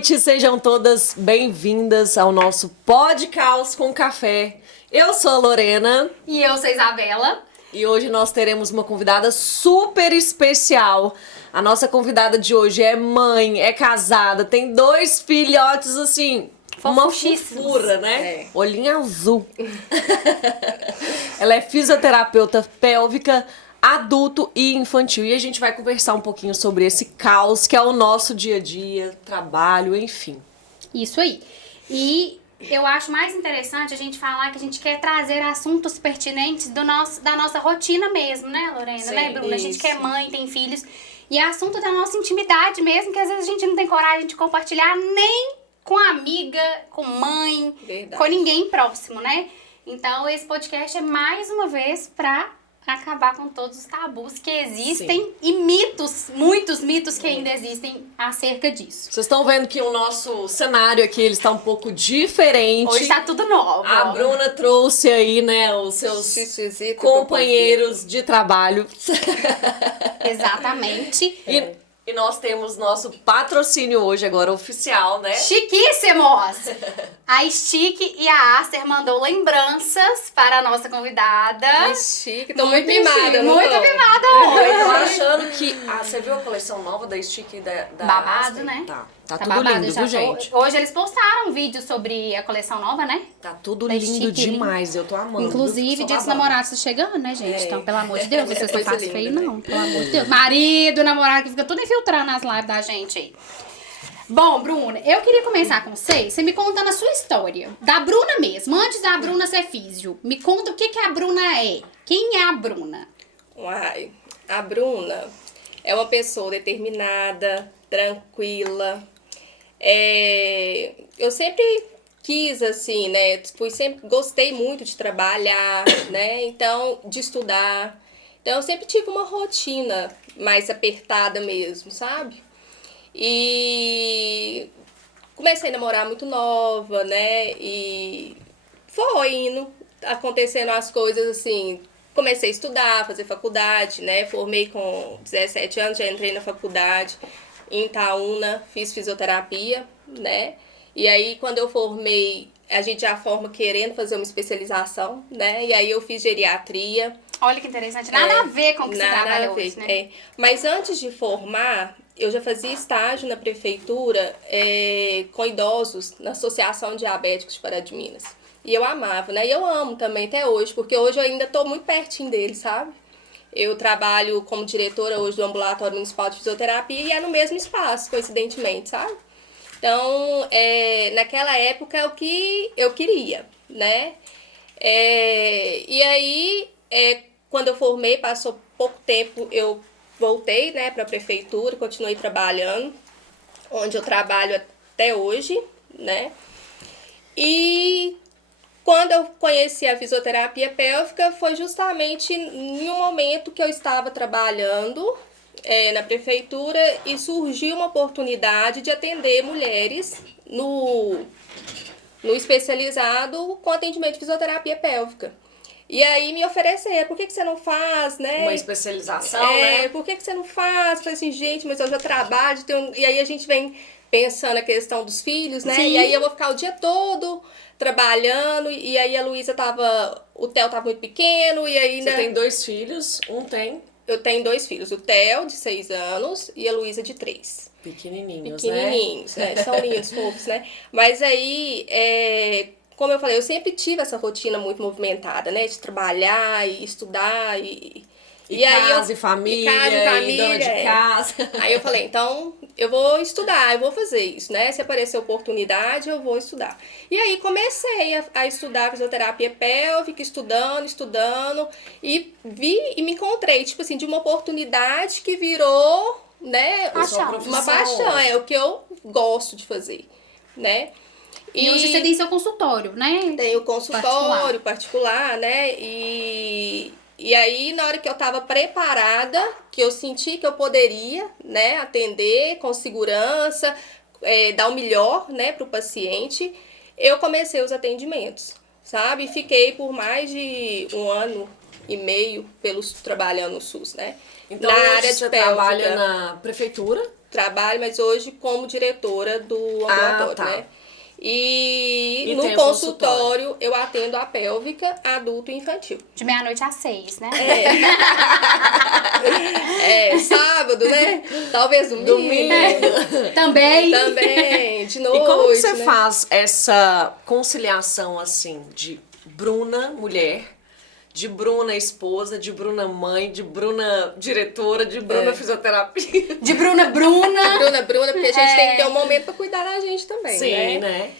noite, sejam todas bem-vindas ao nosso Podcast com Café. Eu sou a Lorena. E eu sou a Isabela. E hoje nós teremos uma convidada super especial. A nossa convidada de hoje é mãe, é casada, tem 2 filhotes, assim, uma fofura, né? Olhinho azul. Ela é fisioterapeuta pélvica, adulto e infantil. E a gente vai conversar um pouquinho sobre esse caos que é o nosso dia a dia, trabalho, enfim. Isso aí. E eu acho mais interessante a gente falar que a gente quer trazer assuntos pertinentes da nossa rotina mesmo, né, Lorena? Sim, né, Bruna? A gente isso. que é mãe, tem filhos. E é assunto da nossa intimidade mesmo, que às vezes a gente não tem coragem de compartilhar nem com amiga, com mãe, Verdade. com ninguém próximo, né? Então esse podcast é mais uma vez pra acabar com todos os tabus que existem e mitos, muitos mitos que ainda existem acerca disso. Vocês estão vendo que o nosso cenário aqui ele está um pouco diferente. Hoje tá tudo novo. A ó. Bruna trouxe aí, né, os seus Xixizito, companheiros de trabalho. Exatamente. E nós temos nosso patrocínio hoje, agora oficial, né? Chiquíssimos! A Stick e a Acer mandou lembranças para a nossa convidada. Que chique, tô muito mimada, chique, não muito tô? mimada Eu tô hoje. achando que... Ah, você viu a coleção nova da Stick e da Babado, Aster? né? Tá tudo babado, lindo, já viu, gente? Hoje eles postaram um vídeo sobre a coleção nova, né? Tá tudo Da lindo Stick, demais, eu tô amando. Inclusive, Sou Dia dos babando. Namorados tá chegando, né, gente? Então, pelo amor de Deus, vocês não Coisa fazem linda, feio, né? não. Pelo amor de Deus. Marido, namorado, que fica tudo infiltrando nas lives da gente aí. Bom, Bruna, eu queria começar com você me contando a sua história. Da Bruna mesmo, antes da Bruna ser físio. Me conta o que a Bruna é. Quem é a Bruna? Uai, a Bruna é uma pessoa determinada, tranquila. Eu sempre quis, assim, né? Sempre gostei muito de trabalhar, né? Então, de estudar. Então, eu sempre tive uma rotina mais apertada mesmo, sabe? E comecei a namorar muito nova, né? E foi indo, acontecendo as coisas assim. Comecei a estudar, fazer faculdade, né? Formei com 17 anos, já entrei na faculdade em Itaúna, fiz fisioterapia, né? E aí, quando eu formei, a gente já forma querendo fazer uma especialização, né? E aí eu fiz geriatria. Olha que interessante. Nada a ver com o que você Nada trabalha a ver, hoje, né? Mas antes de formar, eu já fazia estágio na prefeitura com idosos na Associação Diabéticos de Pará de Minas. E eu amava, né? E eu amo também até hoje, porque hoje eu ainda tô muito pertinho deles, sabe? Eu trabalho como diretora hoje do Ambulatório Municipal de Fisioterapia e é no mesmo espaço, coincidentemente, sabe? Então, naquela época é o que eu queria, né? E aí, quando eu formei, passou pouco tempo, eu voltei, né, para a prefeitura, continuei trabalhando, onde eu trabalho até hoje, né? E quando eu conheci a fisioterapia pélvica foi justamente em um momento que eu estava trabalhando na prefeitura e surgiu uma oportunidade de atender mulheres no especializado com atendimento de fisioterapia pélvica. E aí me ofereceram, por que você não faz, né? Uma especialização, né? Por que você não faz? Eu falei assim, gente, mas eu já trabalho. E aí a gente vem pensando a questão dos filhos, né? Sim. E aí eu vou ficar o dia todo trabalhando. E aí a Luísa o Theo tava muito pequeno. E aí Você tem 2 filhos, um tem eu tenho 2 filhos, o Theo, de 6 anos, e a Luísa, de 3. pequenininhos, Pequenininhos, né? São lindos, fofos, né? Mas aí, como eu falei, eu sempre tive essa rotina muito movimentada, né? De trabalhar e estudar e casa e família, e dona de casa. Aí eu falei, então eu vou estudar, eu vou fazer isso, né? Se aparecer oportunidade, eu vou estudar. E aí comecei a estudar fisioterapia pélvica, estudando, e me encontrei, tipo assim, de uma oportunidade que virou, né? Uma paixão, é o que eu gosto de fazer, né? E hoje você tem seu consultório, né? Tenho consultório particular, né? E aí, na hora que eu tava preparada, que eu senti que eu poderia, né, atender com segurança, dar o melhor, né, pro paciente, eu comecei os atendimentos, sabe? Fiquei por mais de 1 ano e meio trabalhando no SUS, né? Então, na hoje área de você pélvica. trabalha na prefeitura? trabalho, mas hoje como diretora do ambulatório, tá. né? E tem no o consultório eu atendo a pélvica, adulto e infantil. De meia-noite às 6, né? Sábado, né? Talvez domingo. Também. Também, de noite. E como que você né? faz essa conciliação, assim, de Bruna, mulher, de Bruna, esposa, de Bruna, mãe, de Bruna, diretora, de Bruna, fisioterapia? De Bruna, Bruna, porque a gente tem que ter um momento pra cuidar da gente também, Sim, né?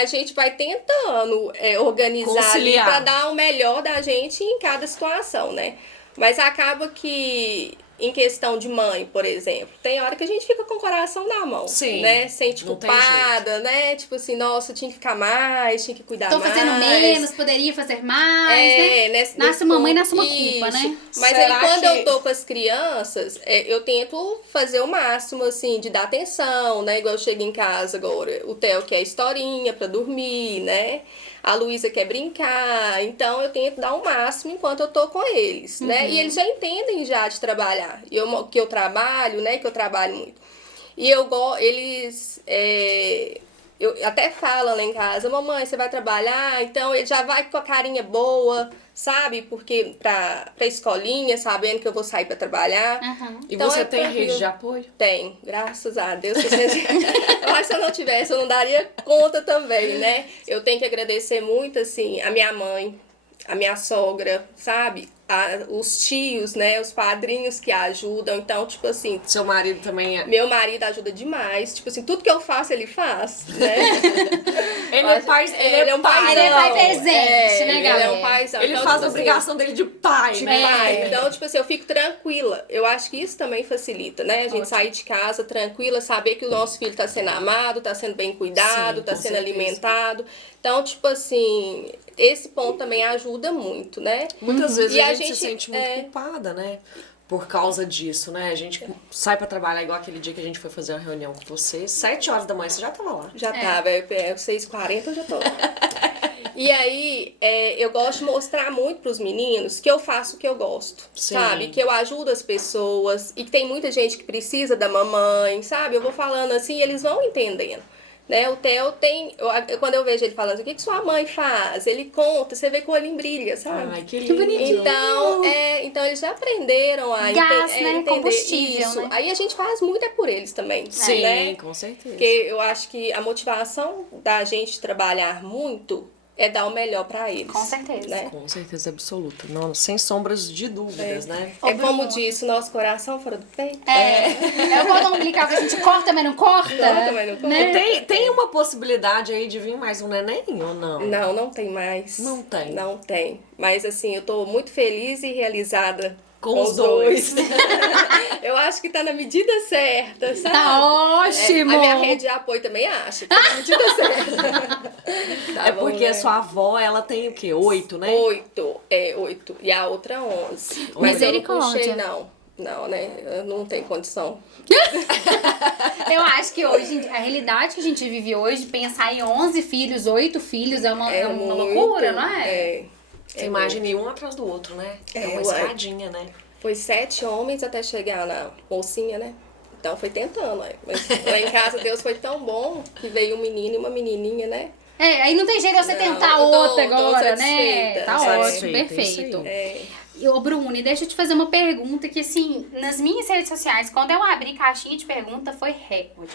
A gente vai tentando organizar ali Conciliar. pra dar o melhor da gente em cada situação, né? Mas acaba que, em questão de mãe, por exemplo, tem hora que a gente fica com o coração na mão, Sim, né? Sente não tem culpada, né? Tipo assim, nossa, tinha que ficar mais, tinha que cuidar Tô mais. fazendo menos, poderia fazer mais, né? Nasce uma mãe, nasce uma culpa, né? Mas Será aí quando que- eu tô com as crianças, eu tento fazer o máximo, assim, de dar atenção, né? Igual eu chego em casa agora, o Theo quer historinha pra dormir, né? A Luísa quer brincar, então eu tento dar o máximo enquanto eu tô com eles, né? E eles já entendem já de trabalhar, que eu trabalho, né? Que eu trabalho muito. E eles eu até falam lá em casa, mamãe, você vai trabalhar? Então ele já vai com a carinha boa, sabe? Porque pra escolinha, sabendo que eu vou sair pra trabalhar. Aham. E Então você é tem tranquilo. rede de apoio? Tem, graças a Deus. Eu acho que se eu não tivesse, eu não daria conta também, né? Eu tenho que agradecer muito, assim, a minha mãe, a minha sogra, sabe? Os tios, né? Os padrinhos que ajudam. Então, tipo assim, Seu marido também é... meu marido ajuda demais. Tipo assim, tudo que eu faço, ele faz, né? Ele é pai, Ele é um paizão. Ele é pai presente, né, Ele galera? é um paizão. Ele Então, faz tipo a assim, obrigação dele de pai, de né? pai. Então, tipo assim, eu fico tranquila. Eu acho que isso também facilita, né? A gente sair de casa tranquila, saber que o nosso filho tá sendo amado, tá sendo bem cuidado, Sim, tá com sendo certeza. alimentado. Então, tipo assim, esse ponto também ajuda muito, né? Muitas vezes E a gente se sente muito é, culpada, né? Por causa disso, né? A gente sai pra trabalhar igual aquele dia que a gente foi fazer uma reunião com você. 7 horas da manhã, você já tava lá. Já tava, 6h40 eu já tô. E aí, eu gosto de mostrar muito pros meninos que eu faço o que eu gosto, Sim. sabe? Que eu ajudo as pessoas e que tem muita gente que precisa da mamãe, sabe? Eu vou falando assim e eles vão entendendo. Né? O Theo tem... quando eu vejo ele falando, o que sua mãe faz? Ele conta, você vê que o olhinho brilha, sabe? Ai, que lindo. Então eles já aprenderam a Gás, né? entender Combustível, isso. né? Aí a gente faz muito por eles também, Sim, né? com certeza. Porque eu acho que a motivação da gente trabalhar muito é dar o melhor pra eles. Com certeza. Né? Com certeza absoluta. Não, sem sombras de dúvidas, né? É como disse, nosso coração fora do peito. É o cordão umbilical que a gente corta, mas não corta. Corta, mas não corta. Né? Tem uma possibilidade aí de vir mais um neném ou não? Não, não tem mais. Não tem. Não tem. Mas assim, eu tô muito feliz e realizada Com os dois. Eu acho que tá na medida certa, sabe? Tá ótimo. A minha rede de apoio também acha que tá na medida certa. Tá É bom, porque né? a sua avó, ela tem o quê? 8, né? 8. 8. E a outra 11. Mas eu não puxei, Misericórdia. não. Não, né? Eu não tenho condição. Eu acho que hoje, a realidade que a gente vive hoje, pensar em 11 filhos, 8 filhos, é uma muito, loucura, não é? Você imagina ir um atrás do outro, né? É uma uai. escadinha, né? Foi 7 homens até chegar na mocinha, né? Então foi tentando, né? Mas lá em casa Deus foi tão bom que veio um menino e uma menininha, né? Aí não tem jeito de você Não, tentar eu tô outra agora, né? satisfeita. Tá Satisfeita, ótimo, perfeito. É. Ô, Bruni, deixa eu te fazer uma pergunta que, assim, nas minhas redes sociais, quando eu abri caixinha de pergunta, foi recorde.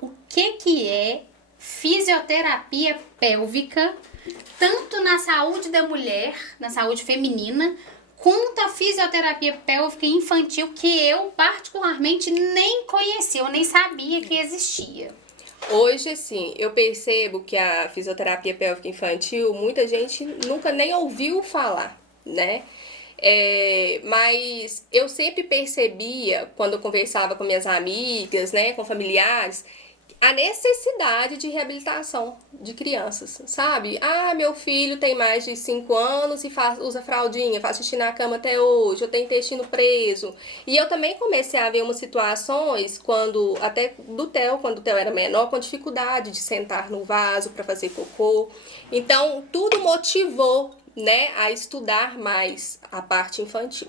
O que é fisioterapia pélvica, tanto na saúde da mulher, na saúde feminina, quanto a fisioterapia pélvica infantil, que eu, particularmente, nem conhecia, eu nem sabia que existia. Hoje, assim, eu percebo que a fisioterapia pélvica infantil, muita gente nunca nem ouviu falar, né? Mas eu sempre percebia, quando eu conversava com minhas amigas, né, com familiares, a necessidade de reabilitação de crianças, sabe? Ah, meu filho tem mais de 5 anos e usa fraldinha, faz xixi na cama até hoje, eu tenho intestino preso. E eu também comecei a ver umas situações, até do Theo, quando o Theo era menor, com dificuldade de sentar no vaso para fazer cocô. Então, tudo motivou, né, a estudar mais a parte infantil.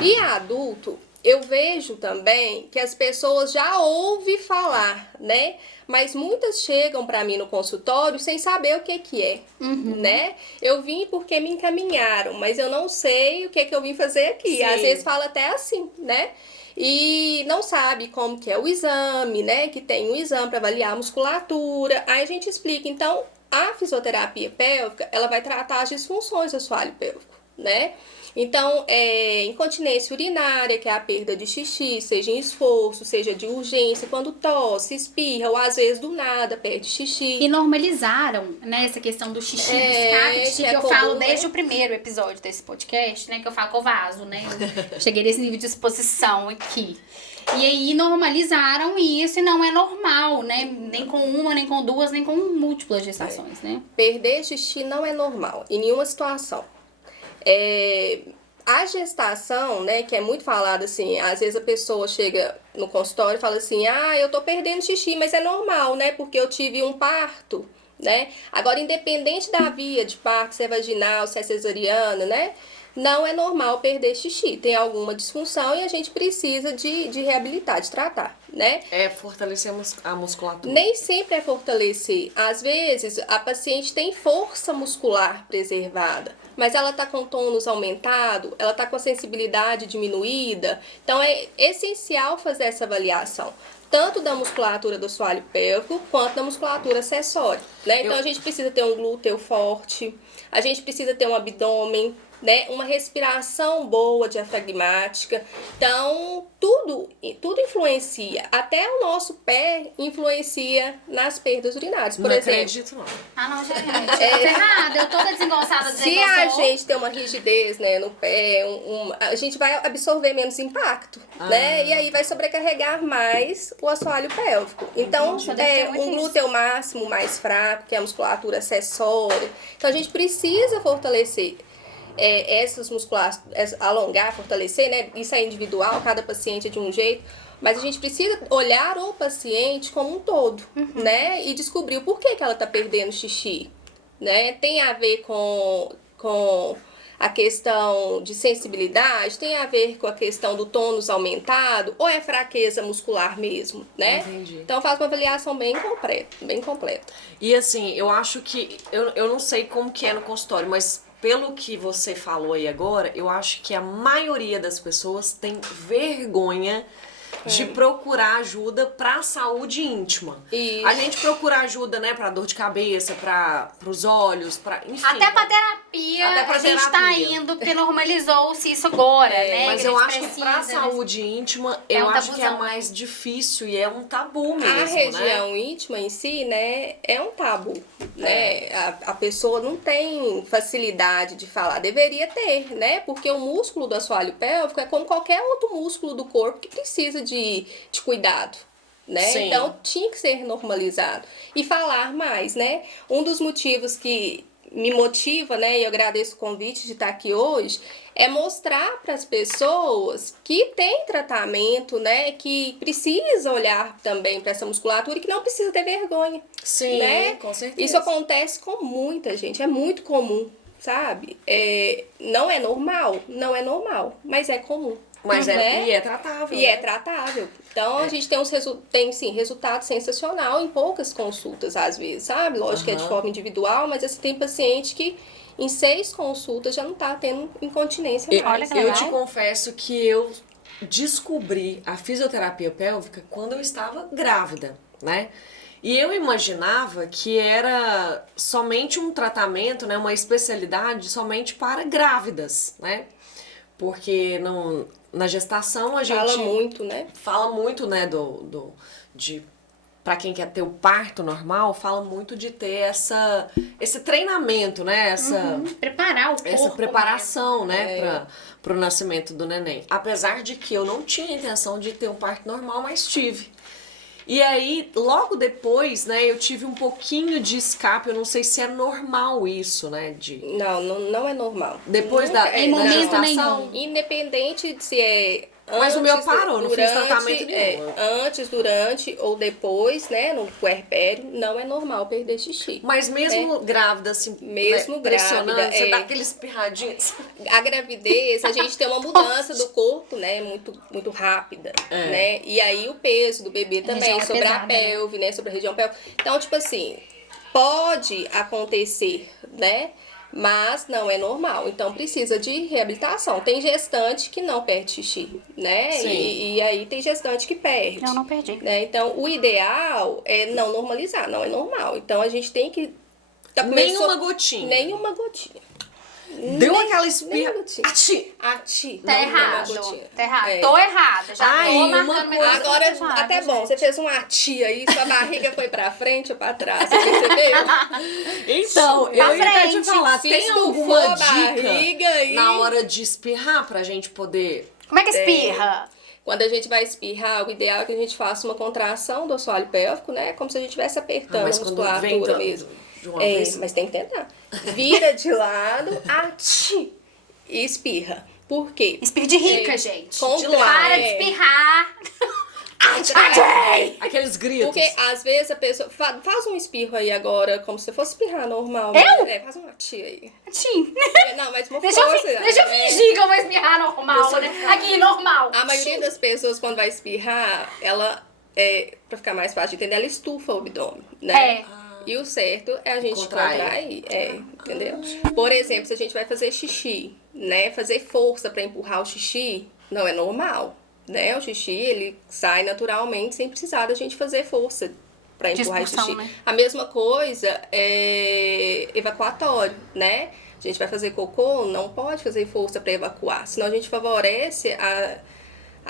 E a adulto, eu vejo também que as pessoas já ouvem falar, né? Mas muitas chegam para mim no consultório sem saber o que é, né? Eu vim porque me encaminharam, mas eu não sei o que eu vim fazer aqui. Sim. Às vezes fala até assim, né? E não sabe como que é o exame, né? Que tem um exame para avaliar a musculatura. Aí a gente explica. Então, a fisioterapia pélvica, ela vai tratar as disfunções do assoalho pélvico, né? Então, incontinência urinária, que é a perda de xixi, seja em esforço, seja de urgência, quando tosse, espirra, ou às vezes do nada perde xixi. E normalizaram, né, essa questão do xixi, do escape de xixi, que eu comum, falo né? desde o primeiro episódio desse podcast, né, que eu falo que eu vaso, né, eu cheguei nesse nível de exposição aqui. E aí normalizaram isso e não é normal, né, nem com uma, nem com duas, nem com múltiplas gestações, né. Perder xixi não é normal, em nenhuma situação. A gestação, né, que é muito falada assim, às vezes a pessoa chega no consultório e fala assim, eu tô perdendo xixi, mas é normal, né, porque eu tive um parto, né. Agora, independente da via de parto, se é vaginal, se é cesariana, né, não é normal perder xixi. Tem alguma disfunção e a gente precisa de reabilitar, de tratar, né? Fortalecer a musculatura. Nem sempre é fortalecer. Às vezes, a paciente tem força muscular preservada, mas ela tá com tônus aumentado, ela tá com a sensibilidade diminuída. Então, é essencial fazer essa avaliação, tanto da musculatura do assoalho pélvico, quanto da musculatura acessória, né? Então, a gente precisa ter um glúteo forte, a gente precisa ter um abdômen, né, uma respiração boa, diafragmática. Então, tudo influencia. Até o nosso pé influencia nas perdas urinárias, por não exemplo. Acredito, não. Não, gente, tá errado, eu toda desengonçada dizendo Se a gente tem uma rigidez, né, no pé, a gente vai absorver menos impacto, né? E aí vai sobrecarregar mais o assoalho pélvico. Então, um glúteo máximo mais fraco, que é a musculatura acessória. Então, a gente precisa fortalecer essas musculares, alongar, fortalecer, né? Isso é individual, cada paciente é de um jeito. Mas a gente precisa olhar o paciente como um todo, né? E descobrir o porquê que ela tá perdendo xixi, né? Tem a ver com a questão de sensibilidade, tem a ver com a questão do tônus aumentado, ou é fraqueza muscular mesmo, né? Entendi. Então faz uma avaliação bem completa. E assim, eu acho que, eu não sei como que é no consultório, mas pelo que você falou aí agora, eu acho que a maioria das pessoas tem vergonha de procurar ajuda pra saúde íntima. Isso. A gente procura ajuda, né, pra dor de cabeça, pros olhos, enfim. Até pra terapia, Até pra a gente tá terapia. indo, porque normalizou-se isso agora, né? Mas que eu a acho gente que pra precisa, né? saúde íntima, É eu um acho que é tabuzão. mais difícil e é um tabu mesmo, A região né? íntima em si, né, é um tabu, né? A pessoa não tem facilidade de falar, deveria ter, né? Porque o músculo do assoalho pélvico é como qualquer outro músculo do corpo que precisa de cuidado, né? Sim. Então tinha que ser normalizado e falar mais, né? Um dos motivos que me motiva, né, e eu agradeço o convite de estar aqui hoje, é mostrar para as pessoas que tem tratamento, né, que precisa olhar também para essa musculatura e que não precisa ter vergonha. Sim, né? com certeza. Isso acontece com muita gente, é muito comum, sabe? Não é normal, mas é comum. Mas né? e é tratável. E é tratável. Então, a gente tem sim, resultado sensacional em poucas consultas, às vezes, sabe? Lógico que é de forma individual, mas assim, tem paciente que em 6 consultas já não tá tendo incontinência mais. Olha que Eu te legal. confesso que eu descobri a fisioterapia pélvica quando eu estava grávida, né? E eu imaginava que era somente um tratamento, né, uma especialidade somente para grávidas, né? Porque na gestação a gente... Fala muito, né? Fala muito, né, pra quem quer ter o parto normal, fala muito de ter esse treinamento, né? Preparar o corpo. Essa preparação, mesmo. né, pro nascimento do neném. Apesar de que eu não tinha intenção de ter um parto normal, mas tive. E aí, logo depois, né, eu tive um pouquinho de escape, eu não sei se é normal isso, né, Não é normal. Depois Nunca da é. Em momento gestação? nenhum. Independente de se é Mas o meu parou, não fiz tratamento nenhum. Antes, durante ou depois, né, no puerpério, não é normal perder xixi. Mas mesmo grávida, assim, mesmo grávida, você dá aqueles espirradinhos. A gravidez, a gente tem uma mudança do corpo, né, muito rápida, né? E aí o peso do bebê também, sobre a pelve, né, sobre a região pélvica. Então, tipo assim, pode acontecer, né? Mas não é normal, então precisa de reabilitação. Tem gestante que não perde xixi, né? E aí tem gestante que perde. Eu não perdi. Né? Então, o ideal é não normalizar, não é normal. Então, a gente tem que... Nenhuma gotinha. Nenhuma gotinha. Deu aquela espirra. Ati. Tá errado. Tá errado. Tô errada. Já tô marcando meu Agora, até bom, você fez um ati aí, sua barriga foi pra frente ou pra trás, você percebeu? Então, eu ia até te falar, Se tem alguma dica aí, na hora de espirrar pra gente poder... Como é que espirra? Quando a gente vai espirrar, o ideal é que a gente faça uma contração do assoalho pélvico, né? Como se a gente estivesse apertando a musculatura mesmo. De uma vez. Mas tem que tentar. Vira de lado, ati, e espirra. Por quê? Espirra de rica, gente. Para de espirrar. Aqueles gritos. Porque às vezes a pessoa... Faz um espirro aí agora, como se fosse espirrar normal. Eu? Faz um ati aí. Ati. Não, mas uma Deixa força. Deixa eu fingir que eu vou espirrar normal, né? Aqui, normal. A maioria das pessoas, quando vai espirrar, ela... pra ficar mais fácil de entender, ela estufa o abdômen, né? E o certo é a gente contrair, entendeu? Por exemplo, se a gente vai fazer xixi, né? Fazer força pra empurrar o xixi, não é normal, né? O xixi, ele sai naturalmente sem precisar da gente fazer força pra empurrar o xixi. Né? A mesma coisa é evacuatório, né? A gente vai fazer cocô, não pode fazer força pra evacuar, senão a gente favorece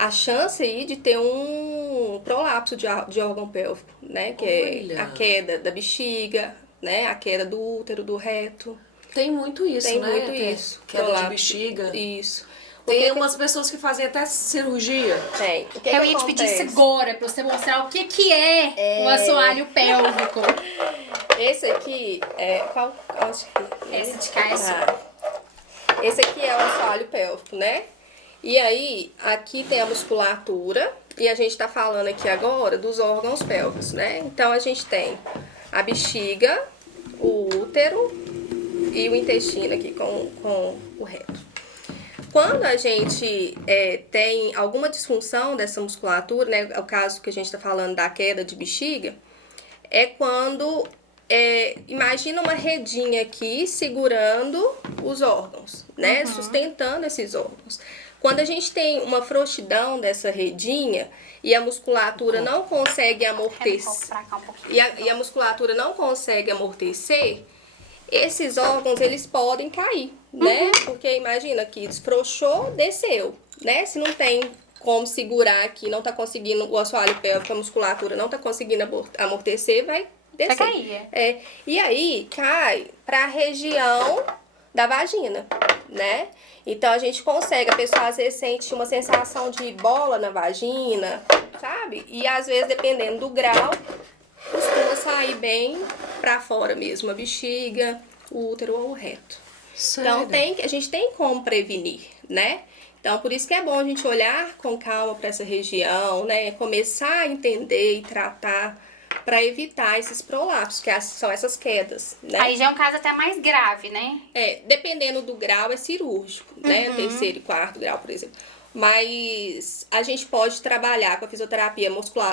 a chance aí de ter um prolapso de órgão pélvico, né? Que é a queda da bexiga, né? A queda do útero, do reto. Tem muito isso, Tem né? muito isso. Queda Prolapso, de bexiga. Isso. Tem umas pessoas que fazem até cirurgia. Tem. Eu ia te pedir isso agora, pra você mostrar o que é o assoalho pélvico. Esse aqui é... Qual? Acho que... Esse de cá é sua. Esse aqui é o assoalho pélvico, né? E aí, aqui tem a musculatura, e a gente tá falando aqui agora dos órgãos pélvicos, né? Então, a gente tem a bexiga, o útero e o intestino aqui com o reto. Quando a gente tem alguma disfunção dessa musculatura, né? É o caso que a gente tá falando da queda de bexiga, é quando... imagina uma redinha aqui segurando os órgãos, né? Sustentando esses órgãos. Quando a gente tem uma frouxidão dessa redinha e a musculatura não consegue amortecer, e a musculatura não consegue amortecer, esses órgãos, eles podem cair, né? Porque imagina que desfrouxou, desceu, né? Se não tem como segurar aqui, não tá conseguindo, o assoalho pélvico, a musculatura não tá conseguindo amortecer, vai descer. Vai cair. E aí cai pra região da vagina, né? Então a gente consegue, a pessoa às vezes sente uma sensação de bola na vagina, sabe? E às vezes, dependendo do grau, costuma sair bem pra fora mesmo, a bexiga, o útero ou o reto. Sério? Então a gente tem como prevenir, né? Então por isso que é bom a gente olhar com calma pra essa região, né? Começar a entender e tratar para evitar esses prolapsos, que são essas quedas, né? Aí já é um caso até mais grave, né? Dependendo do grau, é cirúrgico, né? Terceiro e quarto grau, por exemplo. Mas a gente pode trabalhar com a fisioterapia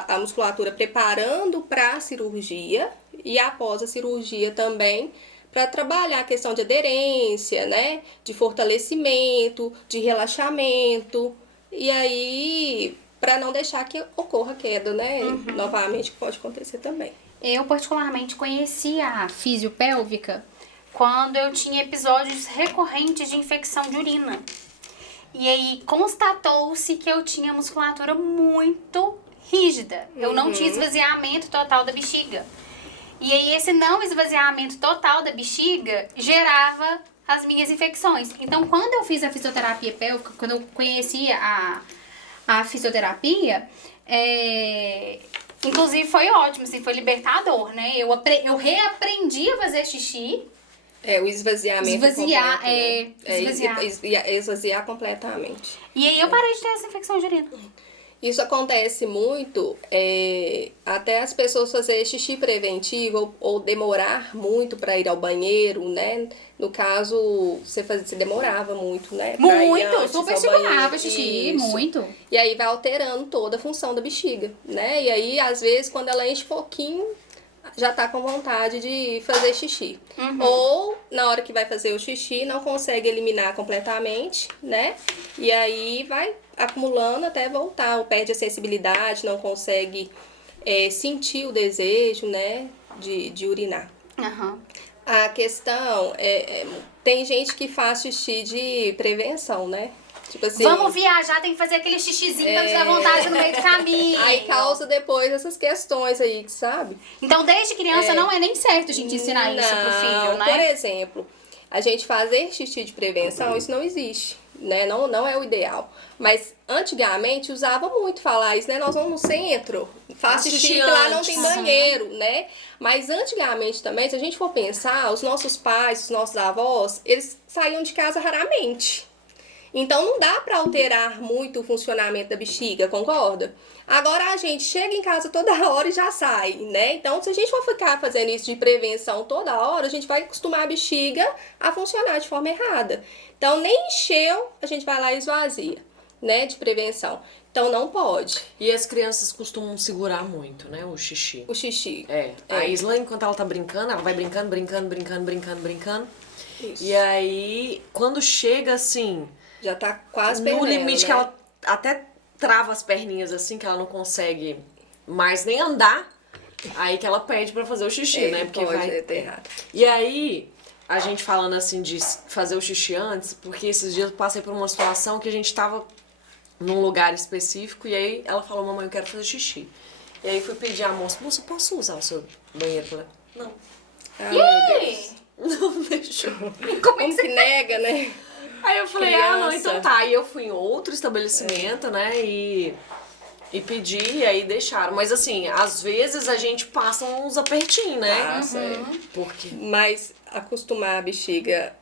a musculatura preparando para a cirurgia e após a cirurgia também para trabalhar a questão de aderência, né? De fortalecimento, de relaxamento. E aí... para não deixar que ocorra queda, né? Novamente, que pode acontecer também. Eu, particularmente, conheci a fisiopélvica quando eu tinha episódios recorrentes de infecção de urina. E aí, constatou-se que eu tinha musculatura muito rígida. Eu não tinha esvaziamento total da bexiga. E aí, esse não esvaziamento total da bexiga gerava as minhas infecções. Então, quando eu fiz a fisioterapia pélvica, quando eu conheci a fisioterapia, inclusive foi ótimo, assim, foi libertador, né? Eu reaprendi a fazer xixi, O esvaziamento Esvaziar, completo, né? esvaziar. Esvaziar completamente. E aí eu parei de ter essa infecção de urina. Isso acontece muito até as pessoas fazerem xixi preventivo ou demorar muito para ir ao banheiro, né? No caso, você demorava muito, né? pra ir Muito, antes super ao segurava banheiro. xixi, Isso. muito. E aí vai alterando toda a função da bexiga, né? E aí, às vezes, quando ela enche pouquinho, já tá com vontade de fazer xixi. Ou, na hora que vai fazer o xixi, não consegue eliminar completamente, né? E aí vai acumulando até voltar, ou perde a sensibilidade, não consegue sentir o desejo, né, de urinar. Aham. A questão tem gente que faz xixi de prevenção, né? Tipo assim, Vamos viajar, tem que fazer aquele xixizinho pra nos dar vontade no meio do caminho. aí causa depois essas questões aí, sabe? Então, desde criança não é nem certo a gente ensinar isso pro filho, Por né? exemplo, a gente fazer xixi de prevenção, isso não existe, né? Não é o ideal. Mas antigamente usava muito falar isso, né? Nós vamos no centro, faz xixi que lá não tem banheiro, né? Mas antigamente também, se a gente for pensar, os nossos pais, os nossos avós, eles saíam de casa raramente. Então não dá pra alterar muito o funcionamento da bexiga, concorda? Agora a gente chega em casa toda hora e já sai, né? Então se a gente for ficar fazendo isso de prevenção toda hora, a gente vai acostumar a bexiga a funcionar de forma errada. Então nem encheu, a gente vai lá e esvazia, né? De prevenção. Então não pode. E as crianças costumam segurar muito, né? O xixi. O xixi. A Isla, enquanto ela tá brincando, ela vai brincando. Isso. E aí, quando chega assim, Já tá quase no perdendo, limite né? que ela até trava as perninhas assim, que ela não consegue mais nem andar, aí que ela pede pra fazer o xixi, né? Porque vai ter errado. E aí, a gente falando assim de fazer o xixi antes, porque esses dias eu passei por uma situação que a gente tava num lugar específico e aí ela falou: mamãe, eu quero fazer xixi. E aí fui pedir à moça: posso usar o seu banheiro? Eu falei: não. Ai, meu Deus. Não deixou. Como que nega, né? Aí eu falei: Criança. não, então tá. Aí eu fui em outro estabelecimento, né, e pedi, e aí deixaram. Mas assim, às vezes a gente passa uns apertinhos, né? Passa, Porque Mas acostumar a bexiga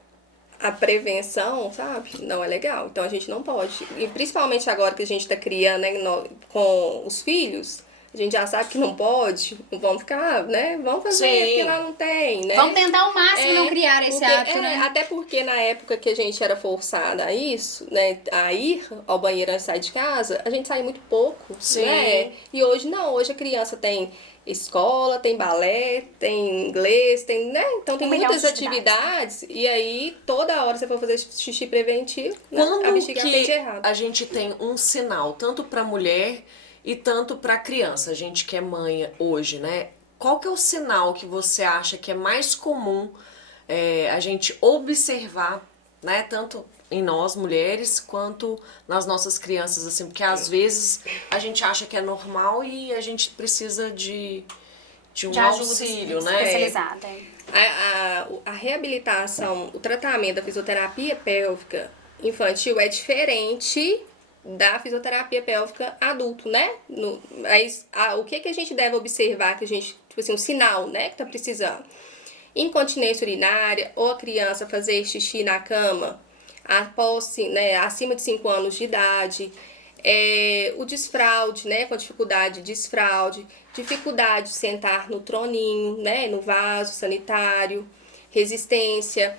à prevenção, sabe? Não é legal. Então a gente não pode. E principalmente agora que a gente tá criando, né, com os filhos, a gente já sabe que não pode. Não vamos ficar, né? Vamos fazer, Sim. porque lá não tem, né? Vamos tentar ao máximo não criar esse hábito, né? Até porque na época que a gente era forçada a isso, né, a ir ao banheiro antes de sair de casa, a gente saía muito pouco, Sim. né? E hoje não, hoje a criança tem escola, tem balé, tem inglês, tem, né? Então tem milhão muitas de atividades e aí toda hora você for fazer xixi preventivo, né, a quando bexiga aprende que errado. a gente tem um sinal, tanto pra mulher e tanto pra criança, a gente que é mãe hoje, né? Qual que é o sinal que você acha que é mais comum a gente observar, né? Tanto em nós, mulheres, quanto nas nossas crianças, assim, porque às vezes a gente acha que é normal e a gente precisa de um De ajuda auxílio, né? especializada. A reabilitação, o tratamento da fisioterapia pélvica infantil é diferente da fisioterapia pélvica adulto, né? O que a gente deve observar, que a gente, tipo assim, um sinal, né, que tá precisando? Incontinência urinária, ou a criança fazer xixi na cama após, né, acima de 5 anos de idade, o desfraude, né, com dificuldade de desfraude, dificuldade de sentar no troninho, né, no vaso sanitário, resistência,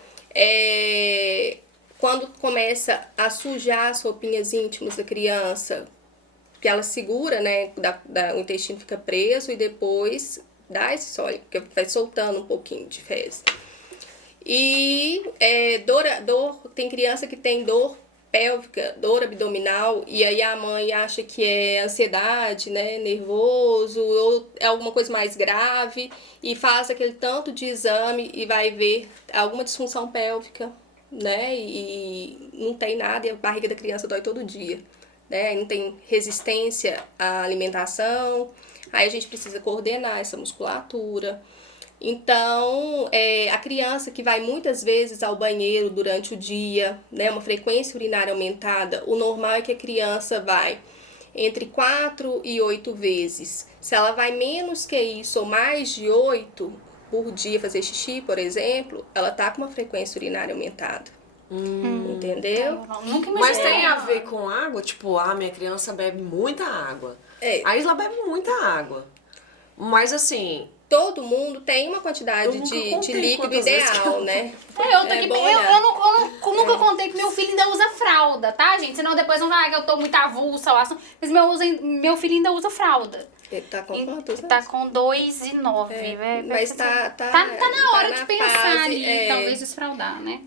quando começa a sujar as roupinhas íntimas da criança, que ela segura, né, o intestino fica preso e depois dá esse sólido, porque vai soltando um pouquinho de fezes. E tem criança que tem dor pélvica, dor abdominal, e aí a mãe acha que é ansiedade, né, nervoso, ou é alguma coisa mais grave, e faz aquele tanto de exame e vai ver alguma disfunção pélvica, né, e não tem nada, e a barriga da criança dói todo dia, né, não tem resistência à alimentação, aí a gente precisa coordenar essa musculatura. Então, a criança que vai muitas vezes ao banheiro durante o dia, né, uma frequência urinária aumentada, o normal é que a criança vai entre 4 e 8 vezes. Se ela vai menos que isso ou mais de 8, por dia fazer xixi, por exemplo, ela tá com uma frequência urinária aumentada. Entendeu? Nunca imaginei. Mas tem a ver com água? Tipo, minha criança bebe muita água. A Isla bebe muita água. Mas assim... Todo mundo tem uma quantidade de líquido ideal, né? Eu nunca contei que meu filho ainda usa fralda, tá, gente? Senão depois não vai que eu tô muito avulsa. Mas meu filho ainda usa fralda. Ele tá com quantos? Tá com 2,9. Mas tá na hora de pensar fase, ali, talvez desfraldar, né?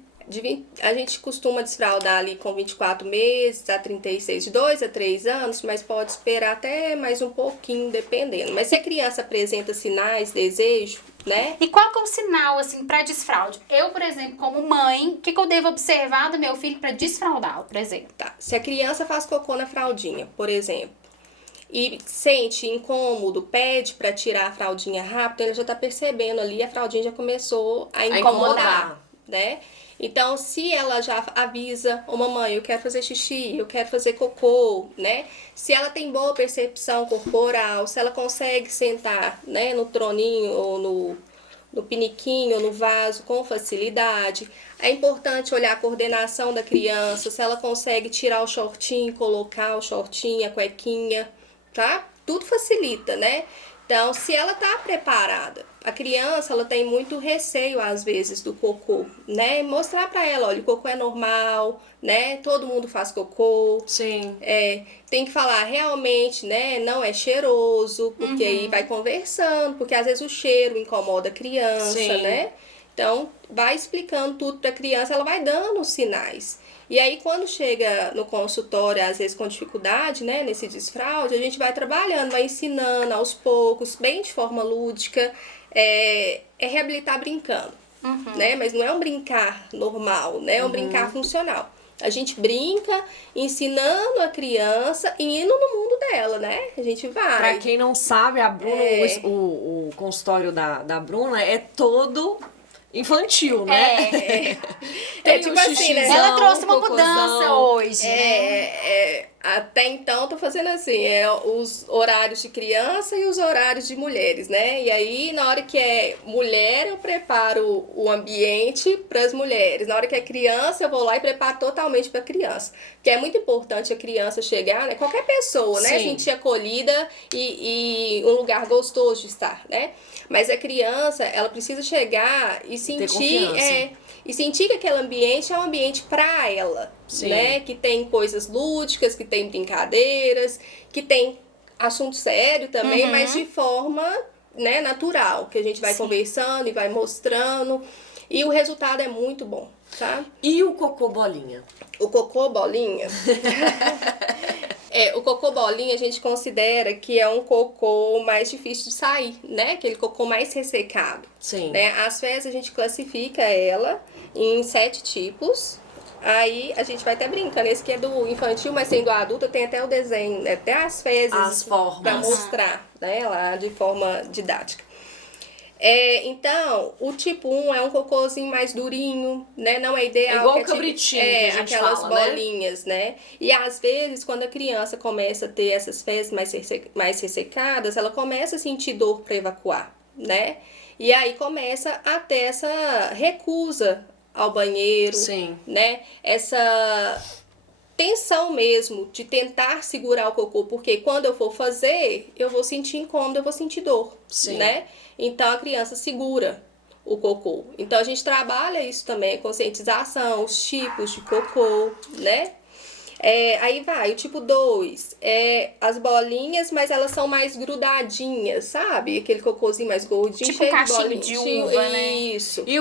A gente costuma desfraldar ali com 24 meses a 36, de 2 a 3 anos, mas pode esperar até mais um pouquinho, dependendo. Mas se a criança apresenta sinais, desejo, né? E qual que é o sinal, assim, pra desfraude? Eu, por exemplo, como mãe, o que eu devo observar do meu filho pra desfraudá-lo, por exemplo? Tá. Se a criança faz cocô na fraldinha, por exemplo, e sente incômodo, pede pra tirar a fraldinha rápido, ele já tá percebendo ali, a fraldinha já começou a incomodar, né? Então, se ela já avisa, mamãe, eu quero fazer xixi, eu quero fazer cocô, né? Se ela tem boa percepção corporal, se ela consegue sentar, né, no troninho ou no piniquinho, no vaso com facilidade. É importante olhar a coordenação da criança, se ela consegue tirar o shortinho, colocar o shortinho, a cuequinha, tá? Tudo facilita, né? Então, se ela tá preparada, a criança, ela tem muito receio, às vezes, do cocô, né? Mostrar pra ela, olha, o cocô é normal, né? Todo mundo faz cocô. Sim. Tem que falar realmente, né? Não é cheiroso, porque aí vai conversando, porque às vezes o cheiro incomoda a criança, Sim. né? Então, vai explicando tudo pra criança, ela vai dando os sinais. E aí, quando chega no consultório, às vezes com dificuldade, né, nesse desfraude, a gente vai trabalhando, vai ensinando aos poucos, bem de forma lúdica, é reabilitar brincando, né? Mas não é um brincar normal, né? É um brincar funcional. A gente brinca ensinando a criança e indo no mundo dela, né? A gente vai. Pra quem não sabe, a Bruna, o consultório da Bruna é todo infantil, né? É tipo assim, né? Ela trouxe uma cocôzão. mudança hoje, Até então, tô fazendo assim, os horários de criança e os horários de mulheres, né? E aí, na hora que é mulher, eu preparo o ambiente para as mulheres. Na hora que é criança, eu vou lá e preparo totalmente para criança. Porque é muito importante a criança chegar, né? Qualquer pessoa, né? Sim. Sentir acolhida e um lugar gostoso de estar, né? Mas a criança, ela precisa chegar e sentir... E sentir que aquele ambiente é um ambiente para ela, Sim. né? Que tem coisas lúdicas, que tem brincadeiras, que tem assunto sério também, mas de forma, né, natural, que a gente vai conversando e vai mostrando. E o resultado é muito bom, tá? E o cocô bolinha? O cocô bolinha... o cocô bolinha a gente considera que é um cocô mais difícil de sair, né? Aquele cocô mais ressecado. Sim. Né? As fezes a gente classifica ela em 7 tipos. Aí a gente vai até brincando. Esse aqui é do infantil, mas tem do adulto, tem até o desenho, né? Até as fezes. As formas. Pra mostrar, né? Lá de forma didática. Então, o tipo 1 é um cocôzinho mais durinho, né? Não é ideal. Igual que o cabritinho que a gente aquelas fala, bolinhas, né? E às vezes, quando a criança começa a ter essas fezes mais ressecadas, ela começa a sentir dor para evacuar, né? E aí começa a ter essa recusa ao banheiro, Sim. né? Essa tensão mesmo de tentar segurar o cocô, porque quando eu for fazer, eu vou sentir incômodo, eu vou sentir dor, Sim. né? Então a criança segura o cocô. Então a gente trabalha isso também, a conscientização, os tipos de cocô, né? Aí vai, o tipo 2, as bolinhas, mas elas são mais grudadinhas, sabe? Aquele cocôzinho mais gordinho, tipo cheio cachinho de de uva, né? Isso. E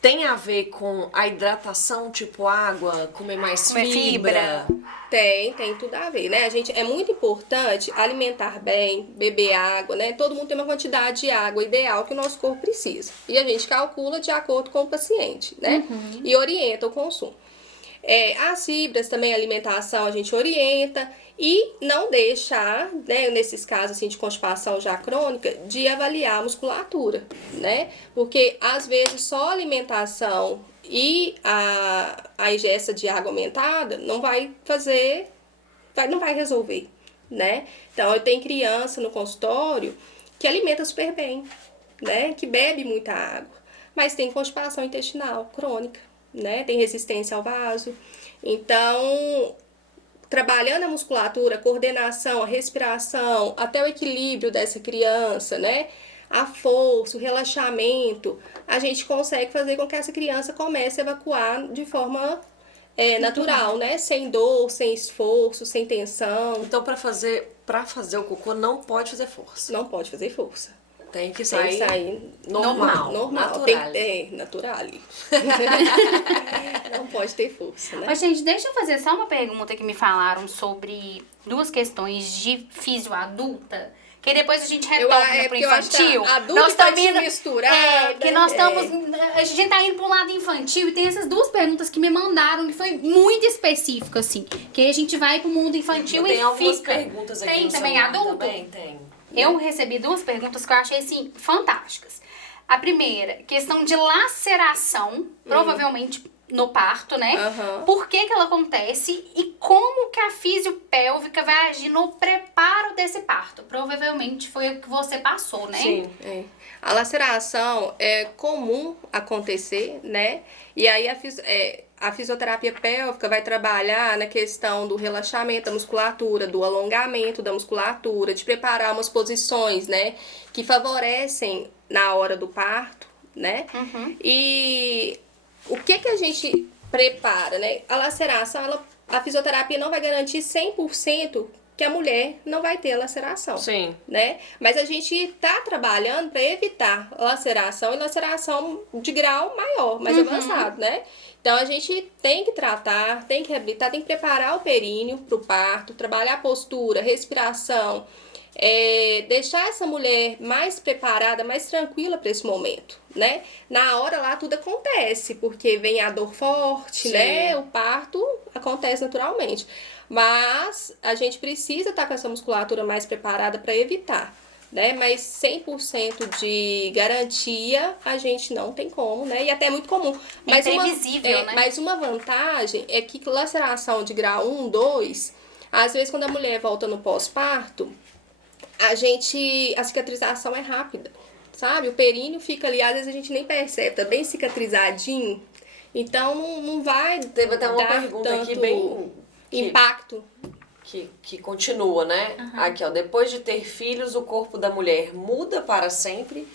tem a ver com a hidratação, tipo água, comer mais Comer fibra. Tem tudo a ver, né? É muito importante alimentar bem, beber água, né? Todo mundo tem uma quantidade de água ideal que o nosso corpo precisa. E a gente calcula de acordo com o paciente, né? E orienta o consumo. As fibras também, a alimentação, a gente orienta e não deixar, né, nesses casos assim, de constipação já crônica, de avaliar a musculatura, né? Porque às vezes só a alimentação e a ingesta de água aumentada não vai resolver, né? Então, eu tenho criança no consultório que alimenta super bem, né? Que bebe muita água, mas tem constipação intestinal crônica, né? Tem resistência ao vaso. Então, trabalhando a musculatura, a coordenação, a respiração, até o equilíbrio dessa criança, né? A força, o relaxamento, a gente consegue fazer com que essa criança comece a evacuar de forma natural, né? Sem dor, sem esforço, sem tensão. Então, para fazer o cocô, não pode fazer força. Não pode fazer força. Tem que sair normal. Natural. Natural. Não pode ter força, né? Mas, gente, deixa eu fazer só uma pergunta que me falaram sobre 2 questões de físio adulta, que depois a gente retorna pro infantil. Nós estamos indo misturar. Que nós estamos. A gente tá indo pro lado infantil e tem essas 2 perguntas que me mandaram, que foi muito específico, assim. Que a gente vai pro mundo infantil tem e algumas fica. perguntas aqui Tem no também celular, adulto? Também tem. Eu recebi 2 perguntas que eu achei, assim, fantásticas. A primeira, questão de laceração, provavelmente no parto, né? Por que ela acontece e como que a fisiopélvica vai agir no preparo desse parto? Provavelmente foi o que você passou, né? Sim. A laceração é comum acontecer, né? E aí a fisioterapia pélvica vai trabalhar na questão do relaxamento da musculatura, do alongamento da musculatura, de preparar umas posições, né? Que favorecem na hora do parto, né? E o que a gente prepara, né? A laceração, a fisioterapia não vai garantir 100% que a mulher não vai ter laceração. Sim. Né? Mas a gente tá trabalhando para evitar laceração e laceração de grau maior, mais avançado, né? Então a gente tem que tratar, tem que reabilitar, tem que preparar o períneo para o parto, trabalhar a postura, respiração, deixar essa mulher mais preparada, mais tranquila para esse momento, né? Na hora lá tudo acontece, porque vem a dor forte, né? O parto acontece naturalmente. Mas a gente precisa estar com essa musculatura mais preparada para evitar, né? Mas 100% de garantia a gente não tem como, né? E até é muito comum. Mas imprevisível, né? Mas uma vantagem é que laceração de grau 1, 2, às vezes quando a mulher volta no pós-parto, a cicatrização é rápida, sabe? O períneo fica ali, às vezes a gente nem percebe, tá bem cicatrizadinho. Então não vai Teve até uma dar pergunta tanto aqui bem... impacto. Que continua, né? Aqui, ó. Depois de ter filhos, o corpo da mulher muda para sempre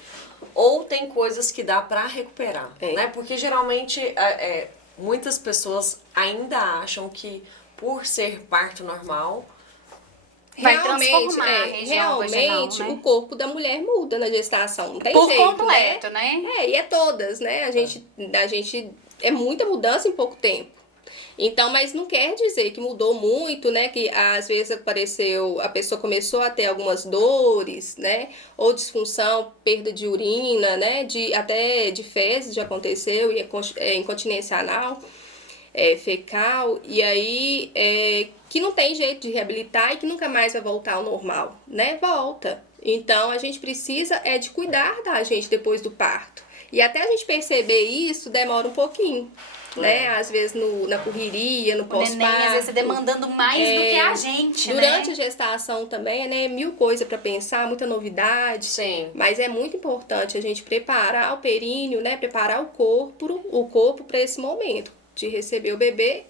ou tem coisas que dá para recuperar, né? Porque geralmente muitas pessoas ainda acham que por ser parto normal vai transformar a região vaginal, né? O corpo da mulher muda na gestação, não tem por jeito, completo, né? E é todas, né? A gente é muita mudança em pouco tempo. Então, mas não quer dizer que mudou muito, né? Que às vezes a pessoa começou a ter algumas dores, né? Ou disfunção, perda de urina, né? Até de fezes já aconteceu, e incontinência anal, fecal, e aí que não tem jeito de reabilitar e que nunca mais vai voltar ao normal, né? Volta. Então, a gente precisa de cuidar da gente depois do parto. E até a gente perceber isso demora um pouquinho. Né? Às vezes na correria, no pós-parto. O neném, às vezes, demandando mais do que a gente, durante a gestação também, né? 1000 coisas para pensar, muita novidade. Sim. Mas é muito importante a gente preparar o períneo, né? Preparar o corpo para esse momento de receber o bebê.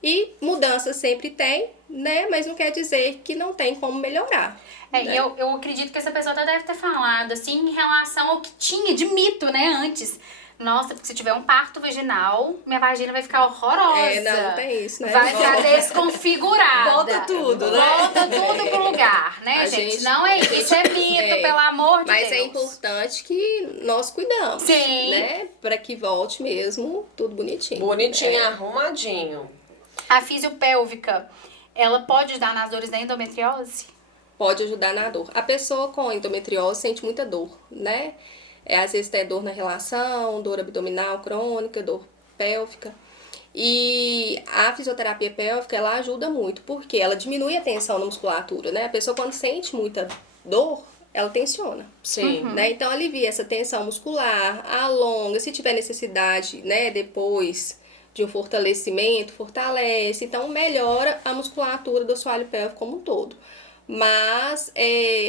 E mudança sempre tem, né? Mas não quer dizer que não tem como melhorar. Né? Eu acredito que essa pessoa até deve ter falado, assim, em relação ao que tinha de mito, né, antes. Nossa, porque se tiver um parto vaginal, minha vagina vai ficar horrorosa. Não tem isso, né? Vai ficar desconfigurada. Volta tudo, né? Volta tudo pro lugar, né, gente? Não é isso, é mito, pelo amor de Deus. Mas é importante que nós cuidamos, sim, né? Pra que volte mesmo tudo bonitinho. Bonitinho, arrumadinho. A fisiopélvica, ela pode ajudar nas dores da endometriose? Pode ajudar na dor. A pessoa com endometriose sente muita dor, né? Às vezes tem dor na relação, dor abdominal crônica, dor pélvica. E a fisioterapia pélvica, ela ajuda muito, porque ela diminui a tensão na musculatura, né? A pessoa quando sente muita dor, ela tensiona. Sim. Né? Então alivia essa tensão muscular, alonga, se tiver necessidade, né, depois de um fortalecimento, fortalece. Então melhora a musculatura do assoalho pélvico como um todo. Mas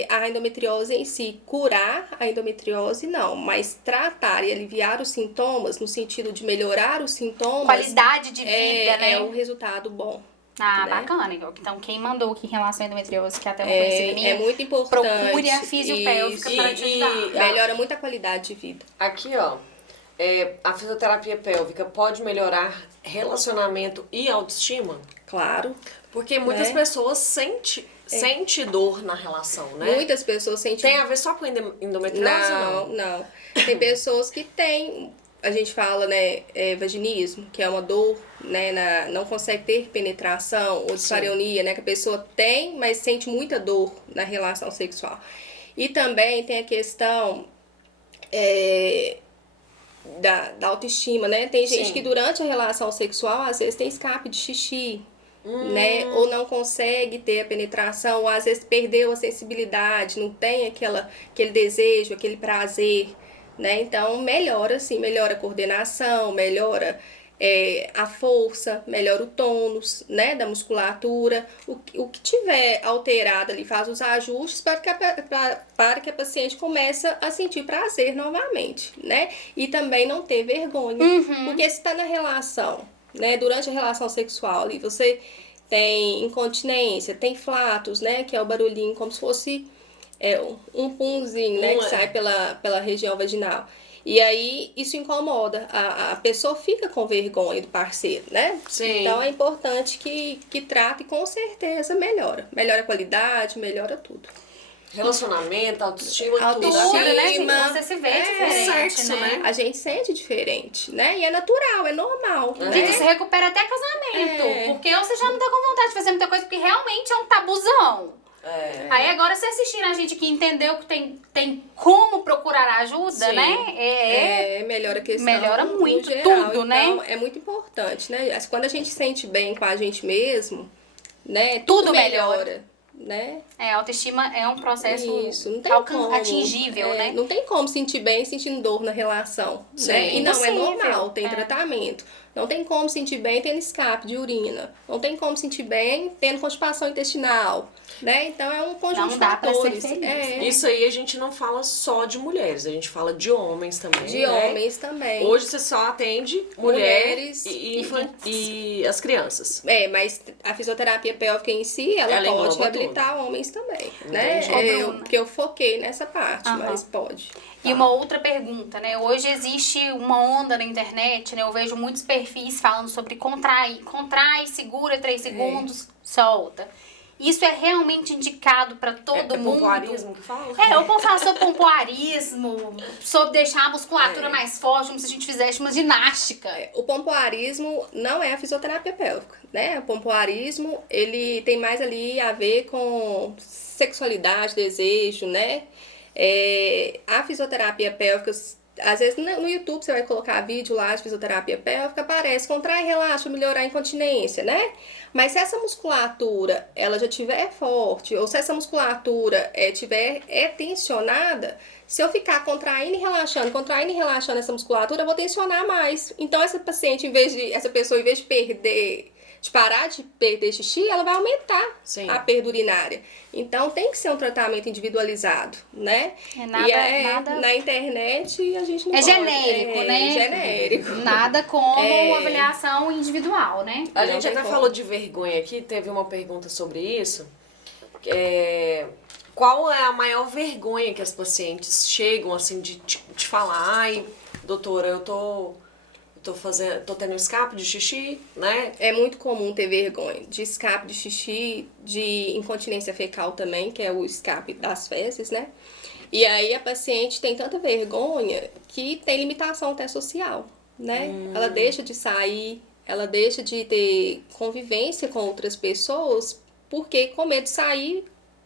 a endometriose em si, curar a endometriose, não. Mas tratar e aliviar os sintomas, no sentido de melhorar os sintomas... Qualidade de vida, né? É um resultado bom. Ah, né? bacana. Então, quem mandou aqui em relação à endometriose, que até uma conhecida minha... É muito importante. Procure a fisiopélvica para te ajudar. Melhora muito a qualidade de vida. Aqui, ó, a fisioterapia pélvica pode melhorar relacionamento e autoestima? Claro. Porque muitas pessoas sentem dor na relação, né? Muitas pessoas sentem... Tem a ver só com endometriose ou não? Não. Tem pessoas que têm... A gente fala, né, vaginismo, que é uma dor, né, não consegue ter penetração, ou dispareunia, né, que a pessoa tem, mas sente muita dor na relação sexual. E também tem a questão da autoestima, né? Tem gente que durante a relação sexual, às vezes tem escape de xixi, né? Ou não consegue ter a penetração, ou às vezes perdeu a sensibilidade, não tem aquele desejo, aquele prazer, né? Então, melhora, sim, melhora a coordenação, melhora a força, melhora o tônus, né, da musculatura. O que tiver alterado ali, faz os ajustes para que a paciente comece a sentir prazer novamente, né? E também não ter vergonha. Porque se está na relação, né, durante a relação sexual ali, você tem incontinência, tem flatos, né, que é o barulhinho como se fosse... um punzinho, né, que sai pela região vaginal. E aí, isso incomoda. A pessoa fica com vergonha do parceiro, né? Sim. Então, é importante que trate e com certeza melhora. Melhora a qualidade, melhora tudo. Relacionamento, autoestima, tudo. Né? Você se vê diferente, sexo, né? A gente sente diferente, né? E é natural, é normal. Né? Gente, você recupera até casamento. Porque você já não tá com vontade de fazer muita coisa, porque realmente é um tabuzão. Aí agora você assistindo a gente que entendeu que tem como procurar ajuda, né? Melhora a questão. Melhora muito no geral. tudo, né? Então, é muito importante, né? Quando a gente sente bem com a gente mesmo, né? Tudo melhora, né? A autoestima é um processo não tem atingível, né? Não tem como sentir bem sentindo dor na relação, né? E não é normal, tem tratamento. Não tem como sentir bem tendo escape de urina. Não tem como sentir bem tendo constipação intestinal, né? Então é um conjunto de fatores. Isso aí a gente não fala só de mulheres, a gente fala de homens também. De homens também. Hoje você só atende mulheres e as crianças. Mas a fisioterapia pélvica em si, ela pode reabilitar homens também, né? Porque eu foquei nessa parte, mas pode. E uma outra pergunta, né? Hoje existe uma onda na internet, né? Eu vejo muitos perfis falando sobre contrai, segura 3 segundos, solta. Isso é realmente indicado para todo mundo? É pompoarismo que fala? O povo fala sobre pompoarismo, sobre deixar a musculatura mais forte, como se a gente fizesse uma ginástica. O pompoarismo não é a fisioterapia pélvica, né? O pompoarismo, ele tem mais ali a ver com sexualidade, desejo, né? A fisioterapia pélvica, às vezes no YouTube você vai colocar vídeo lá de fisioterapia pélvica, aparece contrai, relaxa, melhorar a incontinência, né? Mas se essa musculatura ela já tiver forte, ou se essa musculatura tiver tensionada, se eu ficar contraindo e relaxando essa musculatura, eu vou tensionar mais. Então essa paciente, essa pessoa, em vez de parar de perder xixi, ela vai aumentar a perda urinária. Então, tem que ser um tratamento individualizado, né? Nada... Na internet, a gente não pode. Genérico, né? Genérico. Nada como avaliação individual, né? A gente até falou de vergonha aqui, teve uma pergunta sobre isso. Qual é a maior vergonha que as pacientes chegam, assim, de te falar? Ai, doutora, eu tô tendo escape de xixi, né? É muito comum ter vergonha de escape de xixi, de incontinência fecal também, que é o escape das fezes, né? E aí a paciente tem tanta vergonha que tem limitação até social, né? Ela deixa de sair, ela deixa de ter convivência com outras pessoas porque com medo de sair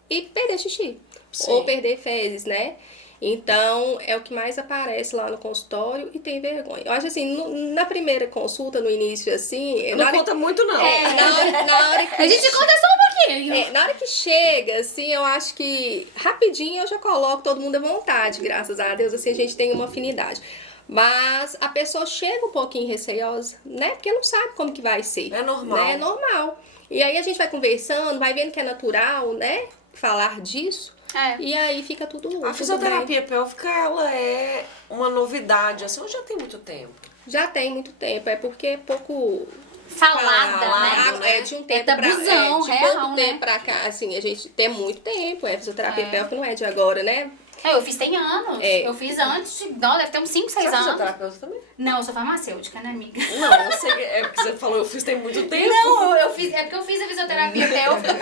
e perder xixi. Sim. Ou perder fezes, né? Então, é o que mais aparece lá no consultório e tem vergonha. Eu acho assim, na primeira consulta, no início, assim... Não conta muito, não. Na hora que a gente conta só um pouquinho. Na hora que chega, assim, eu acho que rapidinho eu já coloco todo mundo à vontade, graças a Deus, assim, a gente tem uma afinidade. Mas a pessoa chega um pouquinho receosa, né? Porque não sabe como que vai ser. É normal. Né? É normal. E aí a gente vai conversando, vai vendo que é natural, né? falar disso. E aí fica tudo A fisioterapia pélvica, ela é uma novidade, assim, ou já tem muito tempo? Já tem muito tempo, é porque é pouco falada, né? É de um tempo tabuzão, de real, pouco né? tempo pra cá, assim, a gente tem muito tempo, fisioterapia pélvica não é de agora, né? Eu fiz tem anos. Eu fiz antes não, deve ter uns 5, 6 anos. Você é fisioterapeuta também? Não, eu sou farmacêutica, né, amiga? Não, eu sei que é porque você falou, eu fiz tem muito tempo. Não, é porque eu fiz a fisioterapia pélvica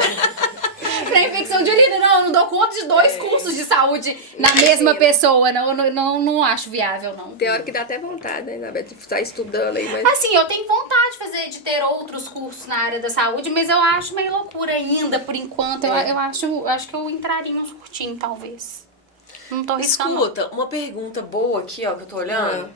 pra infecção de urina. Não, eu não dou conta de 2 cursos de saúde na mesma pessoa. Não acho viável, não. Tem hora que dá até vontade, né, Isabel, de estar estudando aí, mas... Assim, eu tenho vontade de ter outros cursos na área da saúde, mas eu acho meio loucura ainda, por enquanto. Eu acho que eu entraria num curtinho, talvez. Não tô arriscando. Escuta, uma pergunta boa aqui, ó, que eu tô olhando.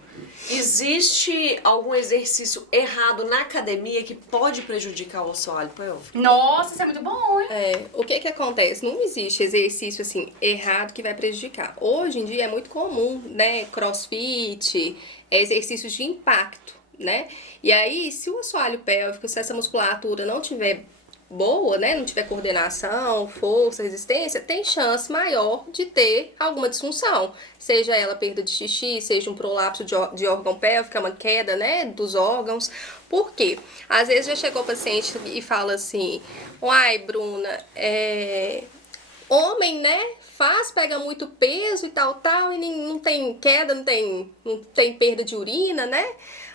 Existe algum exercício errado na academia que pode prejudicar o assoalho pélvico? Nossa, isso é muito bom, hein? O que acontece? Não existe exercício, assim, errado que vai prejudicar. Hoje em dia é muito comum, né, crossfit, exercícios de impacto, né? E aí, se o assoalho pélvico, se essa musculatura não tiver boa, né, não tiver coordenação, força, resistência, tem chance maior de ter alguma disfunção. Seja ela perda de xixi, seja um prolapso de órgão pélvico, uma queda, né, dos órgãos. Por quê? Às vezes já chegou o paciente e fala assim, uai, Bruna, homem, né, pega muito peso e tal, e não tem queda, não tem perda de urina, né?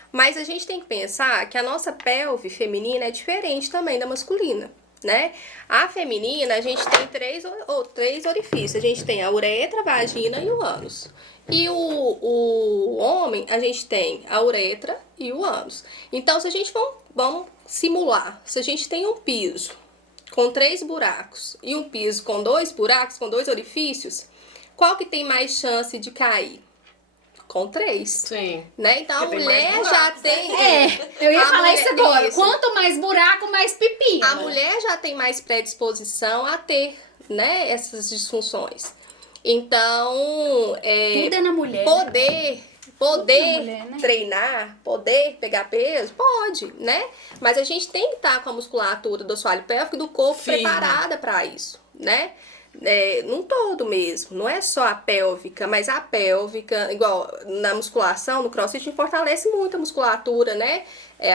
Mas a gente tem que pensar que a nossa pelve feminina é diferente também da masculina, né? A feminina, a gente tem três orifícios. A gente tem a uretra, a vagina e o ânus. E o homem, a gente tem a uretra e o ânus. Então, se a gente vamos simular, se a gente tem um piso com 3 buracos e um piso com 2 buracos, com 2 orifícios, qual que tem mais chance de cair? Com 3. Sim. Né? Então, a mulher buracos, já tem... Eu ia falar isso agora. Isso. Quanto mais buraco, mais pepino. A mulher já tem mais predisposição a ter, né, essas disfunções. Então, tudo é na mulher. Poder mulher, né? treinar, poder pegar peso, pode, né? Mas a gente tem que estar com a musculatura do assoalho pélvico e do corpo preparada para isso, né? Num todo mesmo, não é só a pélvica, mas a pélvica, igual na musculação, no crossfit, fortalece muito a musculatura, né?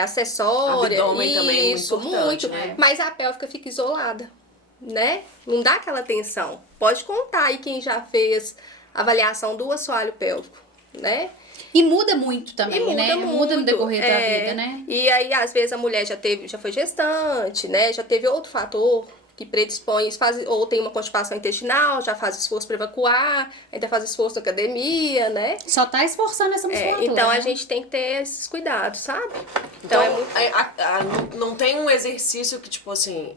Acessória, abdômen também é isso, muito importante, né? Mas a pélvica fica isolada, né? Não dá aquela tensão. Pode contar aí quem já fez avaliação do assoalho pélvico, né? E muda muito também, né? Muito. Muda no decorrer da vida, né? E aí, às vezes, a mulher já foi gestante, né? Já teve outro fator que predispõe, ou tem uma constipação intestinal, já faz esforço para evacuar, ainda faz esforço na academia, né? Só tá esforçando essa musculatura. Então, né? a gente tem que ter esses cuidados, sabe? Então não tem um exercício que, tipo assim,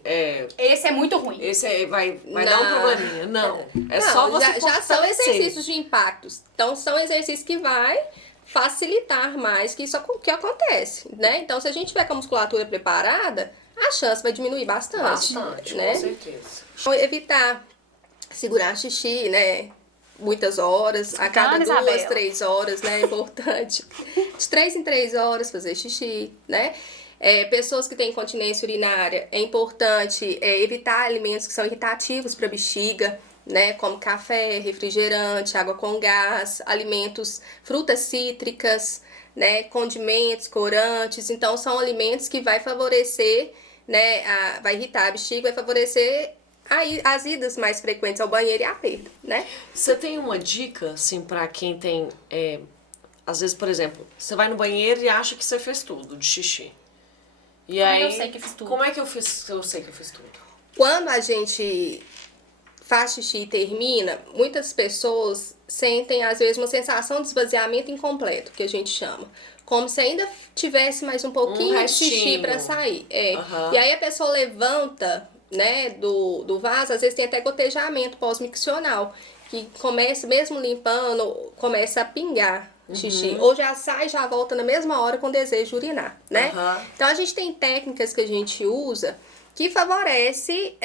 esse é muito ruim. esse vai dar um probleminha. Não. Só você já são fortalecer. exercícios de impactos. Então, são exercícios que vai facilitar mais que isso que acontece, né? Então, se a gente tiver com a musculatura preparada, a chance vai diminuir bastante, né? Com certeza. Então, evitar segurar xixi, né? Muitas horas, a cada 2, 3 horas, né? É importante. De 3 em 3 horas fazer xixi, né? Pessoas que têm incontinência urinária, é importante evitar alimentos que são irritativos para a bexiga, né? Como café, refrigerante, água com gás, alimentos, frutas cítricas, né? Condimentos, corantes. Então, são alimentos que vai favorecer, né? Vai irritar a bexiga, vai favorecer as idas mais frequentes ao banheiro e a perda, né? Você tem uma dica, assim, pra quem tem... às vezes, por exemplo, você vai no banheiro e acha que você fez tudo de xixi. E aí, eu sei que fiz tudo? Como é que eu sei que eu fiz tudo? Quando a gente faz xixi e termina, muitas pessoas sentem, às vezes, uma sensação de esvaziamento incompleto, que a gente chama. Como se ainda tivesse mais um pouquinho de xixi para sair. E aí a pessoa levanta, né, do vaso, às vezes tem até gotejamento pós-miccional, que começa, mesmo limpando, começa a pingar xixi. Ou já sai, já volta na mesma hora com desejo de urinar, né? Então a gente tem técnicas que a gente usa que favorece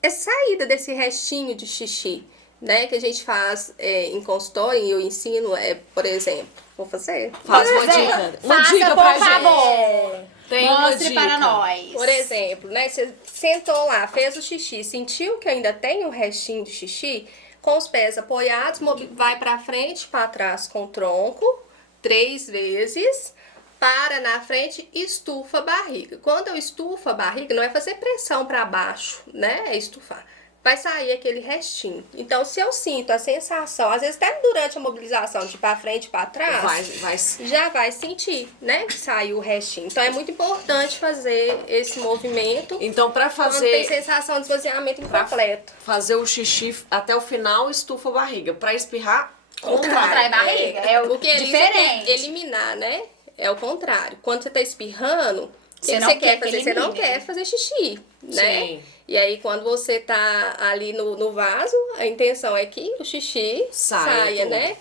essa saída desse restinho de xixi, né? Que a gente faz em consultório, e eu ensino, por exemplo, vou fazer? Faz uma dica. Uma Faça, dica por pra favor. gente. Mostre para nós. Por exemplo, né? Você sentou lá, fez o xixi, sentiu que ainda tem um restinho de xixi, com os pés apoiados, vai pra frente, pra trás com o tronco, 3 vezes, para na frente, estufa a barriga. Quando eu estufo a barriga, não é fazer pressão pra baixo, né? É estufar. Vai sair aquele restinho. Então, se eu sinto a sensação, às vezes até durante a mobilização de pra frente e pra trás, já vai sentir, né? Que saiu o restinho. Então, é muito importante fazer esse movimento. Então, pra fazer... Quando tem sensação de esvaziamento incompleto. Fazer o xixi até o final, estufa a barriga. Pra espirrar, contrai a barriga. É o porque diferente. Eliminar, né? É o contrário. Quando você tá espirrando, o que você quer fazer? Você não quer fazer xixi, né? Sim. E aí, quando você tá ali no vaso, a intenção é que o xixi saia, né?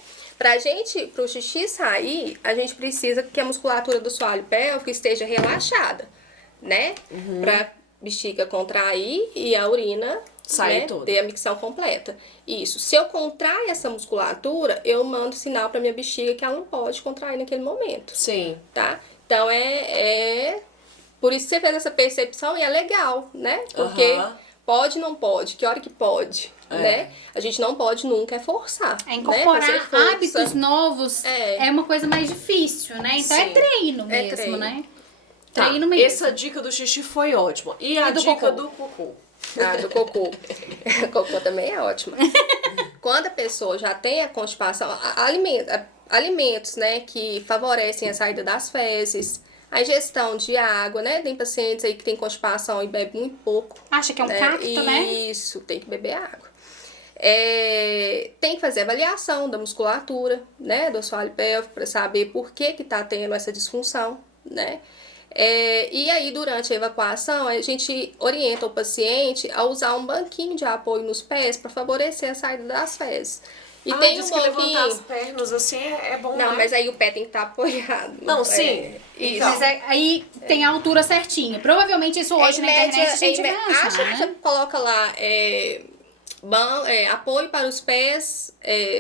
Pro xixi sair, a gente precisa que a musculatura do assoalho pélvico esteja relaxada, né? Pra bexiga contrair e a urina sair, né, ter a micção completa. Isso. Se eu contrair essa musculatura, eu mando sinal pra minha bexiga que ela não pode contrair naquele momento. Sim. Tá? Então, por isso que você fez essa percepção e é legal, né? Porque pode, não pode. Que hora que pode, né? A gente não pode nunca forçar. Incorporar hábitos novos é uma coisa mais difícil, né? Então é treino mesmo, né? Treino mesmo. Essa dica do xixi foi ótima. E a dica do cocô? Do cocô. Cocô também é ótima. Quando a pessoa já tem a constipação, alimentos, né, que favorecem a saída das fezes, a ingestão de água, né? Tem pacientes aí que tem constipação e bebe muito pouco. Acha que é um cacto, né? Isso, tem que beber água. Tem que fazer avaliação da musculatura, né? Do assoalho pélvico, para saber por que tá tendo essa disfunção, né? E aí, durante a evacuação, a gente orienta o paciente a usar um banquinho de apoio nos pés para favorecer a saída das fezes. E tem diz que levantar as pernas assim é bom, não, mas aí o pé tem que estar apoiado. Não, sim. Isso. Mas aí tem a altura certinha. Provavelmente isso hoje na internet a gente vai achar, acha né? que você coloca lá apoio para os pés,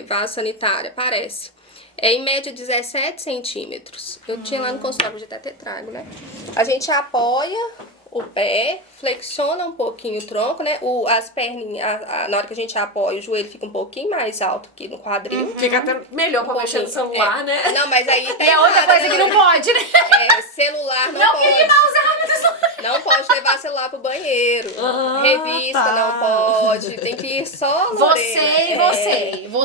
vaso sanitário, aparece. Em média 17 centímetros. Eu tinha lá no consultório, podia até ter trago, né? A gente apoia o pé, flexiona um pouquinho o tronco, né? As perninhas, na hora que a gente apoia, o joelho fica um pouquinho mais alto aqui no quadril. Fica até melhor pra mexer no celular, né? Não, mas aí tem outra coisa que não pode, né? Celular não pode. Não pode levar celular pro banheiro. Revista não pode. Tem que ir só Você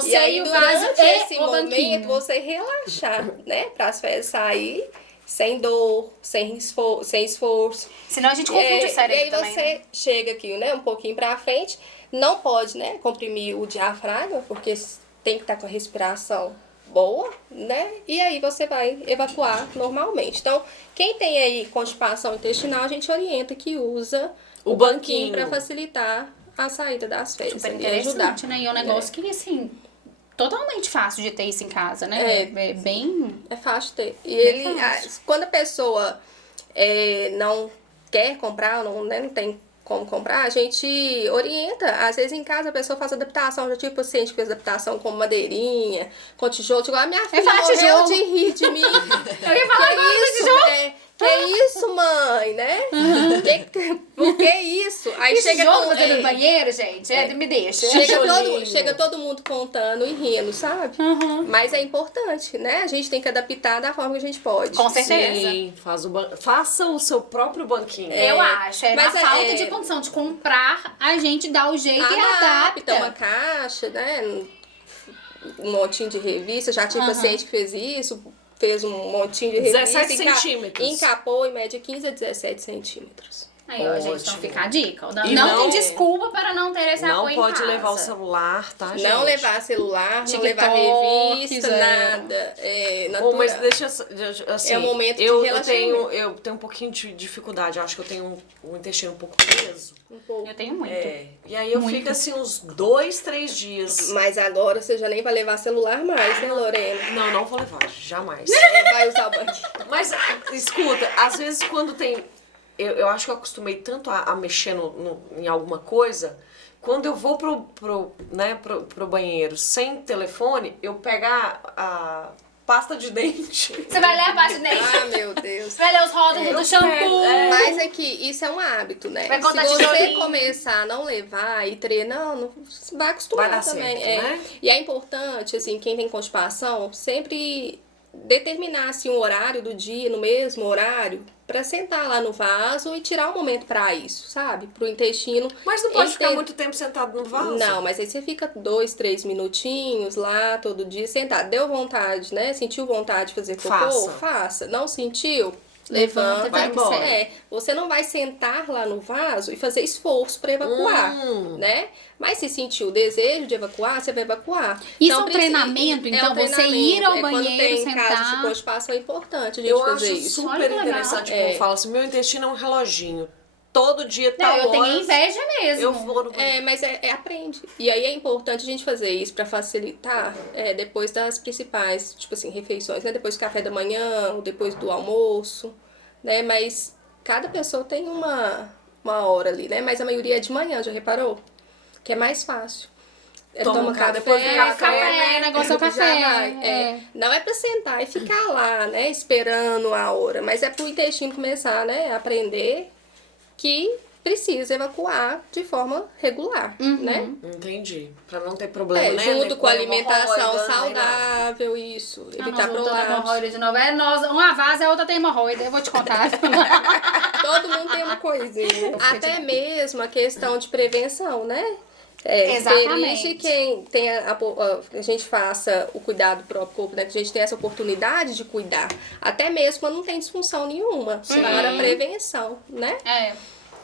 e aí, e o durante vaso esse e o momento, banquinho. você relaxar, né? Para as fezes sair sem dor, sem esforço. Senão a gente confunde o cérebro. E aí também, você chega aqui, né? Um pouquinho pra frente. Não pode, né? Comprimir o diafragma, porque tem que estar com a respiração boa, né? E aí você vai evacuar normalmente. Então, quem tem aí constipação intestinal, a gente orienta que usa o banquinho para facilitar a saída das fezes. Super interessante, né? E é um negócio que, assim, totalmente fácil de ter isso em casa, né? É bem... É fácil de ter. E quando a pessoa não quer comprar, não tem como comprar, a gente orienta. Às vezes em casa a pessoa faz adaptação. Já tive paciente que fez adaptação com madeirinha, com tijolo. Tipo, a minha filha morreu de rir de mim. Eu ia falar tijolo. Que isso, mãe, né? Por que isso? Aí esse chega jogo fazendo no banheiro, gente, me deixa. Chega todo mundo contando e rindo, sabe? Mas é importante, né? A gente tem que adaptar da forma que a gente pode. Com certeza. Sim, faça o seu próprio banquinho. Eu acho. Mas na falta de condição de comprar, a gente dá o jeito e adapta. Uma caixa, né? Um montinho de revista. Já tive paciente que fez isso. Fez um montinho de revista. 17 centímetros. Encapou em média 15 a 17 centímetros. Aí, ó, gente, então fica a dica. Não tem desculpa para não ter esse apoio em casa. Não pode levar o celular, tá, gente? Não levar celular, não levar revista, nada. Bom, mas deixa assim, é um momento de relaxamento. Eu tenho um pouquinho de dificuldade. Eu acho que eu tenho um intestino um pouco preso. Um pouco. Eu tenho muito. E aí eu fico assim uns 2, 3 dias. Mas agora você já nem vai levar celular mais, né, Lorena? Não vou levar, jamais. Vai usar o banquinho. Mas, escuta, às vezes quando tem... Eu acho que eu acostumei tanto a mexer em alguma coisa, quando eu vou pro banheiro sem telefone, eu pego pasta de dente. Você vai ler a pasta de dente. Ah, meu Deus. Vai ler os rótulos do shampoo. Mas é que isso é um hábito, né? Vai contar Se você tijolinho. começar a não levar e treinando, vai acostumar Vai dar também. certo, né? E é importante, assim, quem tem constipação, sempre determinar assim, um horário do dia, no mesmo horário, pra sentar lá no vaso e tirar um momento pra isso, sabe? Pro intestino. Mas não pode ficar enter- muito tempo sentado no vaso? Não, mas aí você fica 2, 3 minutinhos lá todo dia sentado. Deu vontade, né? Sentiu vontade de fazer cocô? Faça. Não sentiu? Levanta, vai embora. Você não vai sentar lá no vaso e fazer esforço para evacuar, né? Mas se sentiu o desejo de evacuar, você vai evacuar. Isso é um treinamento, então, você ir ao Quando banheiro, tem sentar. casos de constipação, é importante a gente Eu fazer acho isso. super Olha que legal. interessante quando fala assim, meu intestino é um reloginho. Todo dia, Não, tal eu tenho horas, inveja mesmo. eu vou no banheiro. Mas aprende. E aí é importante a gente fazer isso pra facilitar depois das principais, tipo assim, refeições, né? Depois do café da manhã, ou depois do almoço, né? Mas cada pessoa tem uma hora ali, né? Mas a maioria é de manhã, já reparou? Que é mais fácil. Toma café, depois do café, negócio é o já café. vai. Não é pra sentar e ficar lá, né? Esperando a hora. Mas é pro intestino começar, né? A aprender que precisa evacuar de forma regular, né? Entendi. Pra não ter problema, né? Junto Nem com a alimentação hemorroida, nem nada. saudável, isso. Evitar Voltando a prolapso. hemorroida de novo. Uma vaza, a outra tem hemorroida. Eu vou te contar. Todo mundo tem uma coisinha. Até mesmo a questão de prevenção, né? Exatamente. Feliz de quem tem a gente faça o cuidado do próprio corpo, né? Que a gente tem essa oportunidade de cuidar. Até mesmo quando não tem disfunção nenhuma. Para prevenção, né?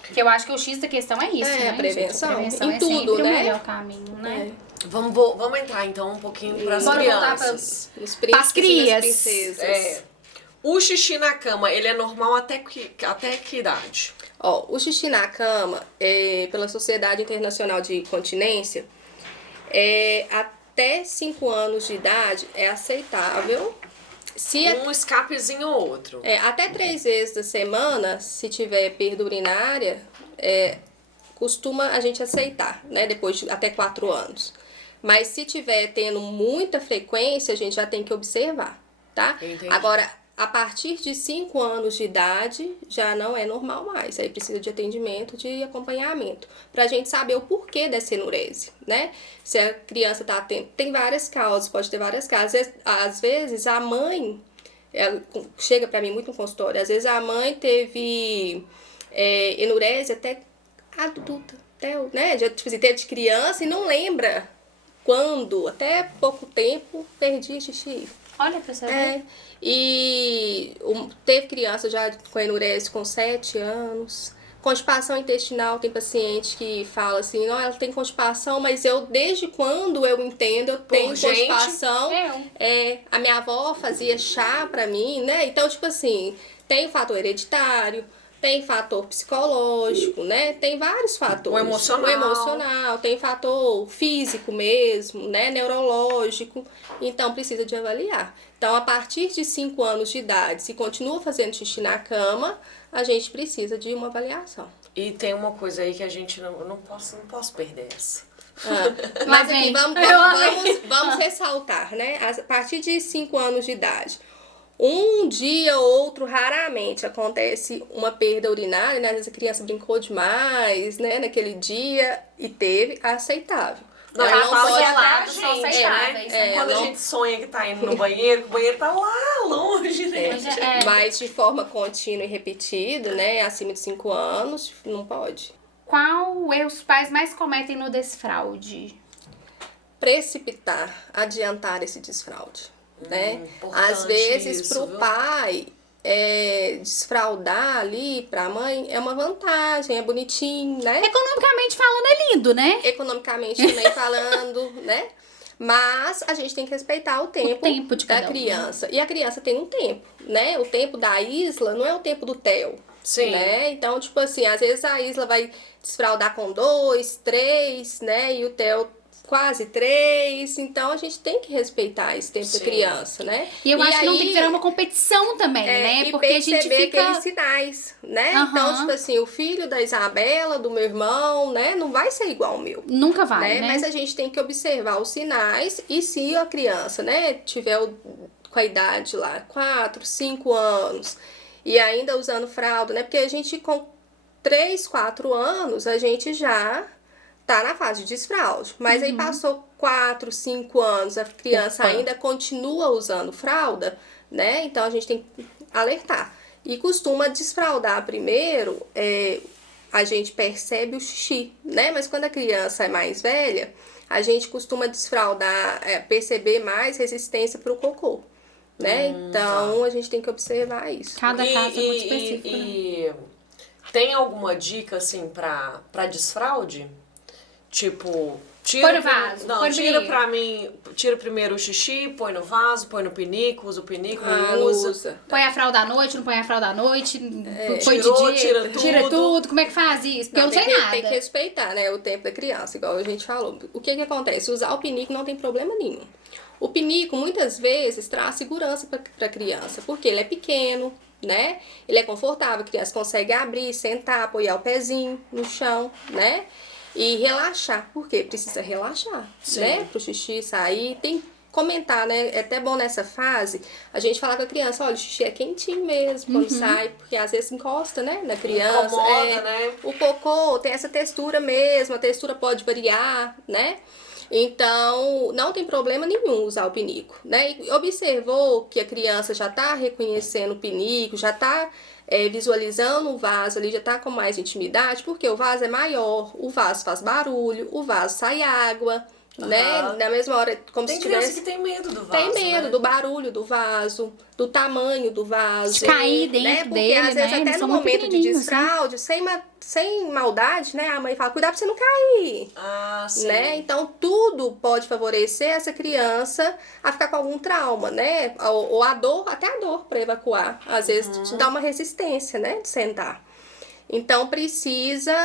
Porque eu acho que o X da questão é isso, né, a prevenção. gente? A prevenção Em é tudo, sempre né? o melhor caminho, né? Vamos entrar então um pouquinho pras Bora voltar crianças. Os Pras príncipes e as crias. princesas. O xixi na cama, ele é normal até que idade? Ó, o xixi na cama, pela Sociedade Internacional de Continência, até 5 anos de idade é aceitável. Se Um escapezinho ou outro. até 3 vezes da semana, se tiver perda urinária, costuma a gente aceitar, né? Depois de até 4 anos. Mas se tiver tendo muita frequência, a gente já tem que observar, tá? Entendi. Agora, a partir de 5 anos de idade, já não é normal mais. Aí precisa de atendimento, de acompanhamento. Pra gente saber o porquê dessa enurese, né? Se a criança tá tendo... Tem várias causas, pode ter várias causas. Às vezes, a mãe... chega pra mim muito no consultório. Às vezes, a mãe teve enurese até adulta. Até, né? Já, tipo assim, teve de criança e não lembra quando. Até pouco tempo, perdi xixi. Olha pra você ver. E teve criança já com enurese com 7 anos. Constipação intestinal, tem paciente que fala assim, não, ela tem constipação, mas desde quando eu entendo, eu tenho constipação. A minha avó fazia chá pra mim, né? Então, tipo assim, tem o fator hereditário, tem fator psicológico, né? Tem vários fatores. O emocional. O emocional, tem fator físico mesmo, né? Neurológico. Então, precisa de avaliar. Então, a partir de 5 anos de idade, se continua fazendo xixi na cama, a gente precisa de uma avaliação. E tem uma coisa aí que a gente não posso perder essa. Mas aqui, vamos ressaltar, né? A partir de 5 anos de idade. Um dia ou outro, raramente, acontece uma perda urinária, né? Às vezes a criança brincou demais, né? Naquele dia e teve, aceitável. Não, Ela eu falo relatos que são gente, aceitáveis, né? Quando a gente sonha que tá indo no banheiro, que o banheiro tá lá longe, né? Mas de forma contínua e repetida, né? Acima de 5 anos, não pode. Qual erro os pais mais cometem no desfraude? Precipitar, adiantar esse desfraude, né? Importante Às vezes, isso, pro viu? pai, desfraudar ali pra mãe é uma vantagem, é bonitinho, né? Economicamente falando, é lindo, né? Economicamente também falando, né? Mas a gente tem que respeitar o tempo de da cada um, criança. E a criança tem um tempo, né? O tempo da Isla não é o tempo do Theo. Sim. Né? Então, tipo assim, às vezes a Isla vai desfraudar com 2, 3, né? E o Theo quase 3. Então, a gente tem que respeitar esse tempo da criança, né? E eu acho que não tem que virar uma competição também, né? E Porque a gente perceber fica... aqueles sinais, né? Aham. Então, tipo assim, o filho da Isabela, do meu irmão, né? Não vai ser igual ao meu. Nunca vai, né? Mas a gente tem que observar os sinais e se a criança, né, tiver com a idade lá, 4, 5 anos, e ainda usando fralda, né? Porque a gente com 3, 4 anos, a gente já tá na fase de desfraude. Mas aí passou 4, 5 anos, a criança ainda continua usando fralda, né? Então a gente tem que alertar. E costuma desfraldar primeiro, a gente percebe o xixi, né? Mas quando a criança é mais velha, a gente costuma desfraldar, perceber mais resistência pro cocô, né? Então a gente tem que observar isso. Cada caso é muito específico. E tem alguma dica, assim, pra desfraude? Tipo, Põe no vaso, Não, põe no tira pinico. pra mim, tira primeiro o xixi, põe no vaso, põe no pinico, usa o pinico, não Não usa. usa. Põe a fralda à noite, não põe a fralda à noite, põe Tirou, de dia, tira tudo. Como é que faz isso? Porque eu não tem sei que, nada. Tem que respeitar, né, o tempo da criança, igual a gente falou. O que acontece? Usar o pinico não tem problema nenhum. O pinico, muitas vezes, traz segurança para a criança, porque ele é pequeno, né? Ele é confortável, a criança consegue abrir, sentar, apoiar o pezinho no chão, né? E relaxar, porque precisa relaxar, né? Pro xixi sair. Tem que comentar, né? É até bom nessa fase a gente falar com a criança, olha, o xixi é quentinho mesmo quando sai, porque às vezes encosta, né? Na criança. Incomoda, né? O cocô tem essa textura mesmo, a textura pode variar, né? Então, não tem problema nenhum usar o pinico, né? E observou que a criança já tá reconhecendo o pinico, já tá visualizando o vaso ali, já tá com mais intimidade, porque o vaso é maior, o vaso faz barulho, o vaso sai água, né? Na mesma hora, como Tem se criança tivesse... que tem medo do vaso, Tem medo né? do barulho do vaso, do tamanho do vaso. De cair né? dentro Porque dele, às vezes né? Eles até são no muito momento de pequenininhos, desfraude, sem maldade, né? A mãe fala, cuidado pra você não cair. Ah, sim. Né? Então, tudo pode favorecer essa criança a ficar com algum trauma, né? Ou a dor, até a dor para evacuar. Às vezes te dá uma resistência, né? De sentar. Então, precisa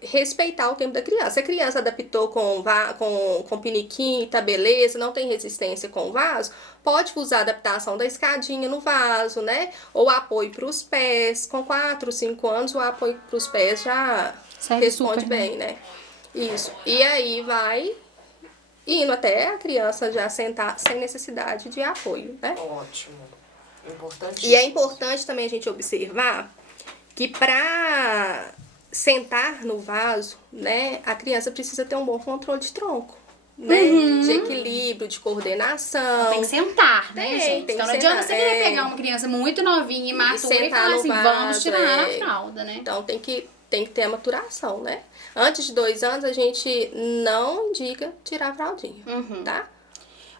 respeitar o tempo da criança. Se a criança adaptou com piniquinho, tá beleza, não tem resistência com o vaso, pode usar a adaptação da escadinha no vaso, né? Ou apoio para os pés. Com 4, 5 anos, o apoio para os pés já Serve responde super, bem, né? Isso. E aí vai indo até a criança já sentar sem necessidade de apoio, né? Ótimo. Importante. E é importante também a gente observar que para sentar no vaso, né, a criança precisa ter um bom controle de tronco, né? De equilíbrio, de coordenação. Tem que sentar, né, gente? tem Então que não adianta sentar, você querer pegar uma criança muito novinha, imatura e sentar falar no assim, vaso, vamos tirar a fralda, né? Então tem que ter a maturação, né? Antes de 2 anos a gente não indica tirar a fraldinha, tá?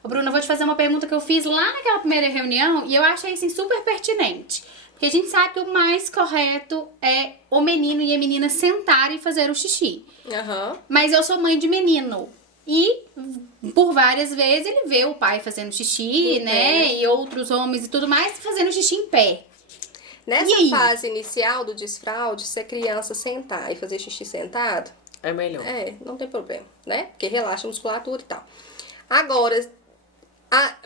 Ô, Bruna, eu vou te fazer uma pergunta que eu fiz lá naquela primeira reunião e eu achei, assim, super pertinente. Porque a gente sabe que o mais correto é o menino e a menina sentarem e fazer o xixi. Mas eu sou mãe de menino. E, por várias vezes, ele vê o pai fazendo xixi, né? E outros homens e tudo mais fazendo xixi em pé. Nessa fase inicial do desfraude, se a criança sentar e fazer xixi sentado, É melhor. não tem problema, né? Porque relaxa a musculatura e tal. Agora,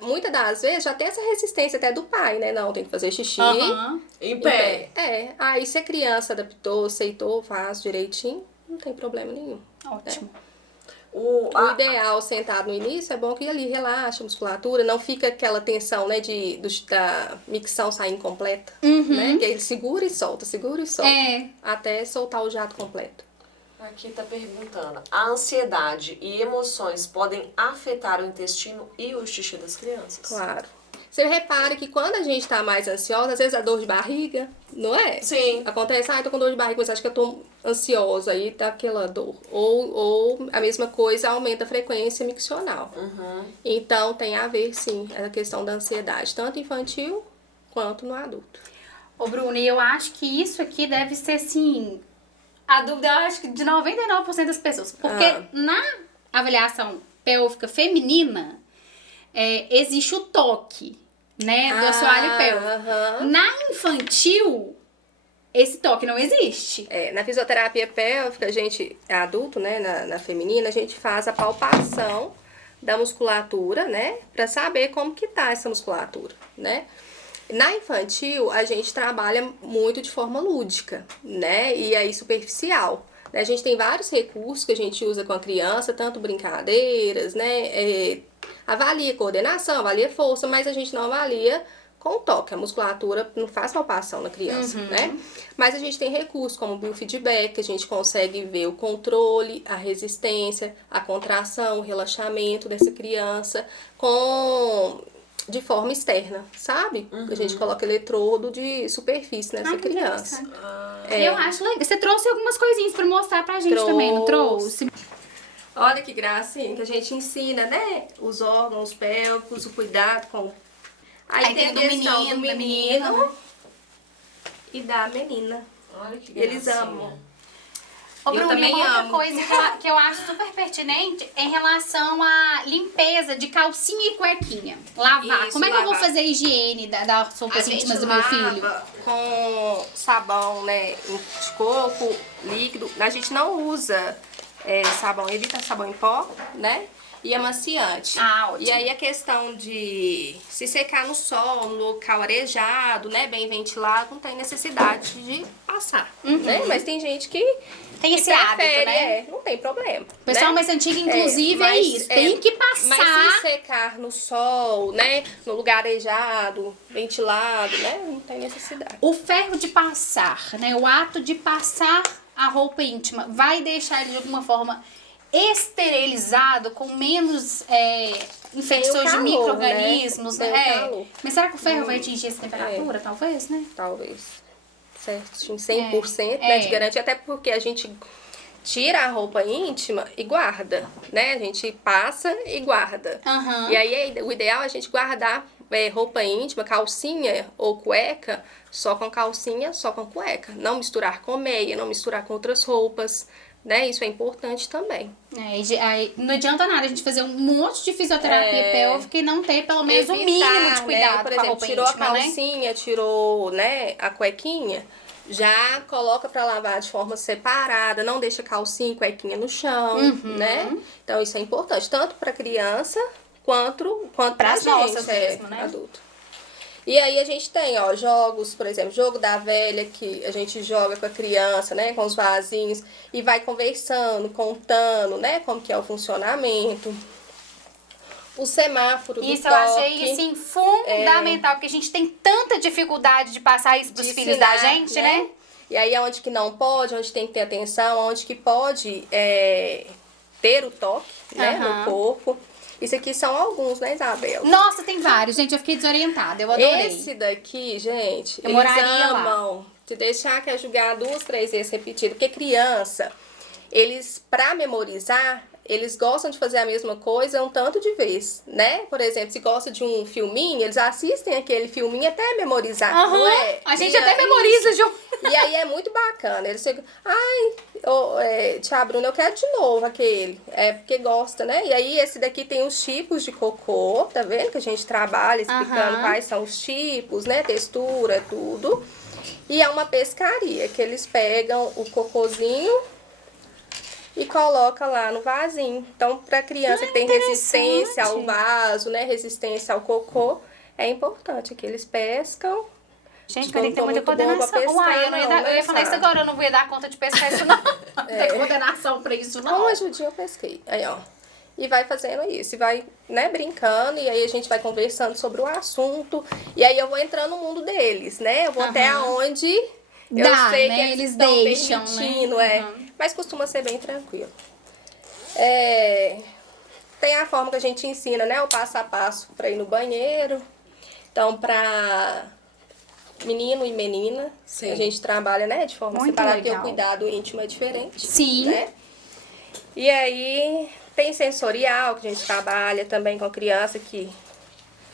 muitas das vezes já tem essa resistência até do pai, né? Não, tem que fazer xixi Em pé. Aí se a criança adaptou, aceitou, faz direitinho, não tem problema nenhum. Ótimo. O ideal sentado no início é bom que ali relaxa a musculatura, não fica aquela tensão, né, da micção sair incompleta, né? Que ele segura e solta, até soltar o jato completo. Aqui tá perguntando, a ansiedade e emoções podem afetar o intestino e o xixi das crianças? Claro. Você repara que quando a gente tá mais ansiosa, às vezes a dor de barriga, não é? Sim. Acontece, eu tô com dor de barriga, mas acho que eu tô ansiosa, aí dá aquela dor. Ou a mesma coisa, aumenta a frequência miccional. Então tem a ver, sim, a questão da ansiedade, tanto infantil quanto no adulto. Ô, Bruna, e eu acho que isso aqui deve ser, assim, a dúvida, eu acho que de 99% das pessoas. Porque na avaliação pélvica feminina, existe o toque, né, do assoalho pélvico. Na infantil, esse toque não existe. Na fisioterapia pélvica, a gente, adulto, né, na feminina, a gente faz a palpação da musculatura, né, pra saber como que tá essa musculatura, né. Na infantil, a gente trabalha muito de forma lúdica, né, e aí superficial. A gente tem vários recursos que a gente usa com a criança, tanto brincadeiras, né, avalia coordenação, avalia força, mas a gente não avalia com o toque. A musculatura não faz palpação na criança, né? Mas a gente tem recursos como o biofeedback, a gente consegue ver o controle, a resistência, a contração, o relaxamento dessa criança de forma externa, sabe? A gente coloca eletrodo de superfície nessa criança. Eu acho legal. Você trouxe algumas coisinhas pra mostrar pra gente também, não trouxe? Olha que gracinha, que a gente ensina, né? Os órgãos pélvicos, o cuidado com... Aí tem a questão do menino e da menina. Olha que gracinha. Eles amam. Ô, Bruno, também uma outra amo. coisa que eu acho super pertinente é em relação à limpeza de calcinha e cuequinha. Lavar. Isso, Como é que eu vou lavar. fazer a higiene das roupas íntimas do meu filho? Com sabão, né, de coco, líquido. A gente não usa sabão, evita sabão em pó, né? E amaciante. Ótimo. E aí a questão de se secar no sol, no local arejado, né, bem ventilado, não tem necessidade de passar, né? Mas tem gente que Tem esse hábito, prefere, né? não tem problema. O pessoal né? mais antigo, inclusive, é isso. Tem que passar. Mas se secar no sol, né, no lugar arejado, ventilado, né, não tem necessidade. O ferro de passar, né? O ato de passar a roupa íntima vai deixar ele de alguma forma esterilizado, com menos infecções de calor, micro-organismos, né? né? Tem o calor. Mas será que o ferro vai atingir essa temperatura? Talvez, né? Talvez. Certinho, 100%, né, de garantia, até porque a gente tira a roupa íntima e guarda, né? A gente passa e guarda. Aham. E aí o ideal é a gente guardar roupa íntima, calcinha ou cueca, só com calcinha, só com cueca. Não misturar com meia, não misturar com outras roupas, né? Isso é importante também. Aí não adianta nada a gente fazer um monte de fisioterapia pélvica e não ter pelo menos o mínimo de cuidado, né? Por com a exemplo, roupa tirou íntima, a né? calcinha, tirou, né, a cuequinha, já coloca pra lavar de forma separada, não deixa calcinha e cuequinha no chão, né? Então isso é importante, tanto pra criança quanto pra Pras gente, nossas mesmo, né? adulto. E aí a gente tem, ó, jogos, por exemplo, jogo da velha, que a gente joga com a criança, né, com os vasinhos, e vai conversando, contando, né, como que é o funcionamento. O semáforo do Isso toque. eu achei, assim, fundamental, porque a gente tem tanta dificuldade de passar isso pros de filhos da ensinar, gente, né? E aí onde que não pode, onde tem que ter atenção, onde que pode ter o toque, né, no corpo. Isso aqui são alguns, né, Isabel? Nossa, tem vários, gente, eu fiquei desorientada, eu adorei. Esse daqui, gente, Eu eles moraria amam te deixar quer jogar 2, 3 vezes repetido. Porque criança, eles, pra memorizar, eles gostam de fazer a mesma coisa um tanto de vez, né? Por exemplo, se gosta de um filminho, eles assistem aquele filminho até memorizar, não é? A gente até memoriza, Ju. E aí é muito bacana. Eles ficam, tia Bruna, eu quero de novo aquele. É porque gosta, né? E aí esse daqui tem os tipos de cocô, tá vendo? Que a gente trabalha explicando quais são os tipos, né? Textura, tudo. E é uma pescaria, que eles pegam o cocôzinho e coloca lá no vasinho. Então, pra criança que tem resistência ao vaso, né? Resistência ao cocô, é importante que eles pescam. Gente, mas tem que ter muita coordenação. Uai, eu ia falar isso agora, eu não ia dar conta de pescar isso, não. Não tem coordenação pra isso, não. Uma ajudinha eu pesquei. Aí, ó. E vai fazendo isso. E vai, né, brincando. E aí a gente vai conversando sobre o assunto. E aí eu vou entrando no mundo deles, né? Eu vou até onde eu sei, né, que eles estão deixam, permitindo, né? Mas costuma ser bem tranquilo. Tem a forma que a gente ensina, né? O passo a passo pra ir no banheiro. Então, pra menino e menina, a gente trabalha, né, de forma Muito separada, porque legal. o cuidado íntimo é diferente. Sim. Né? E aí tem sensorial, que a gente trabalha também com criança que...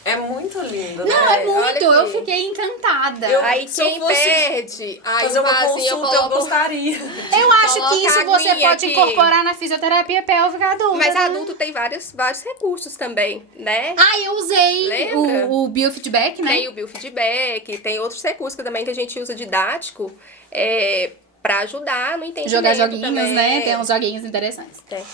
É muito lindo, né? Não, é muito, olha eu aqui. fiquei encantada. Aí Se eu quem fosse perde, aí fazer o uma vasinho eu consulta, eu coloco... gostaria. Eu acho Coloca que isso a você aguinha pode aqui. incorporar na fisioterapia pélvica adulta. Mas né? adulto tem vários recursos também, né? Eu usei Lembra? o biofeedback, né? Tem o biofeedback, tem outros recursos também que a gente usa didático pra ajudar no entendimento. Jogar joguinhos, também. né? Tem uns joguinhos interessantes. Tem.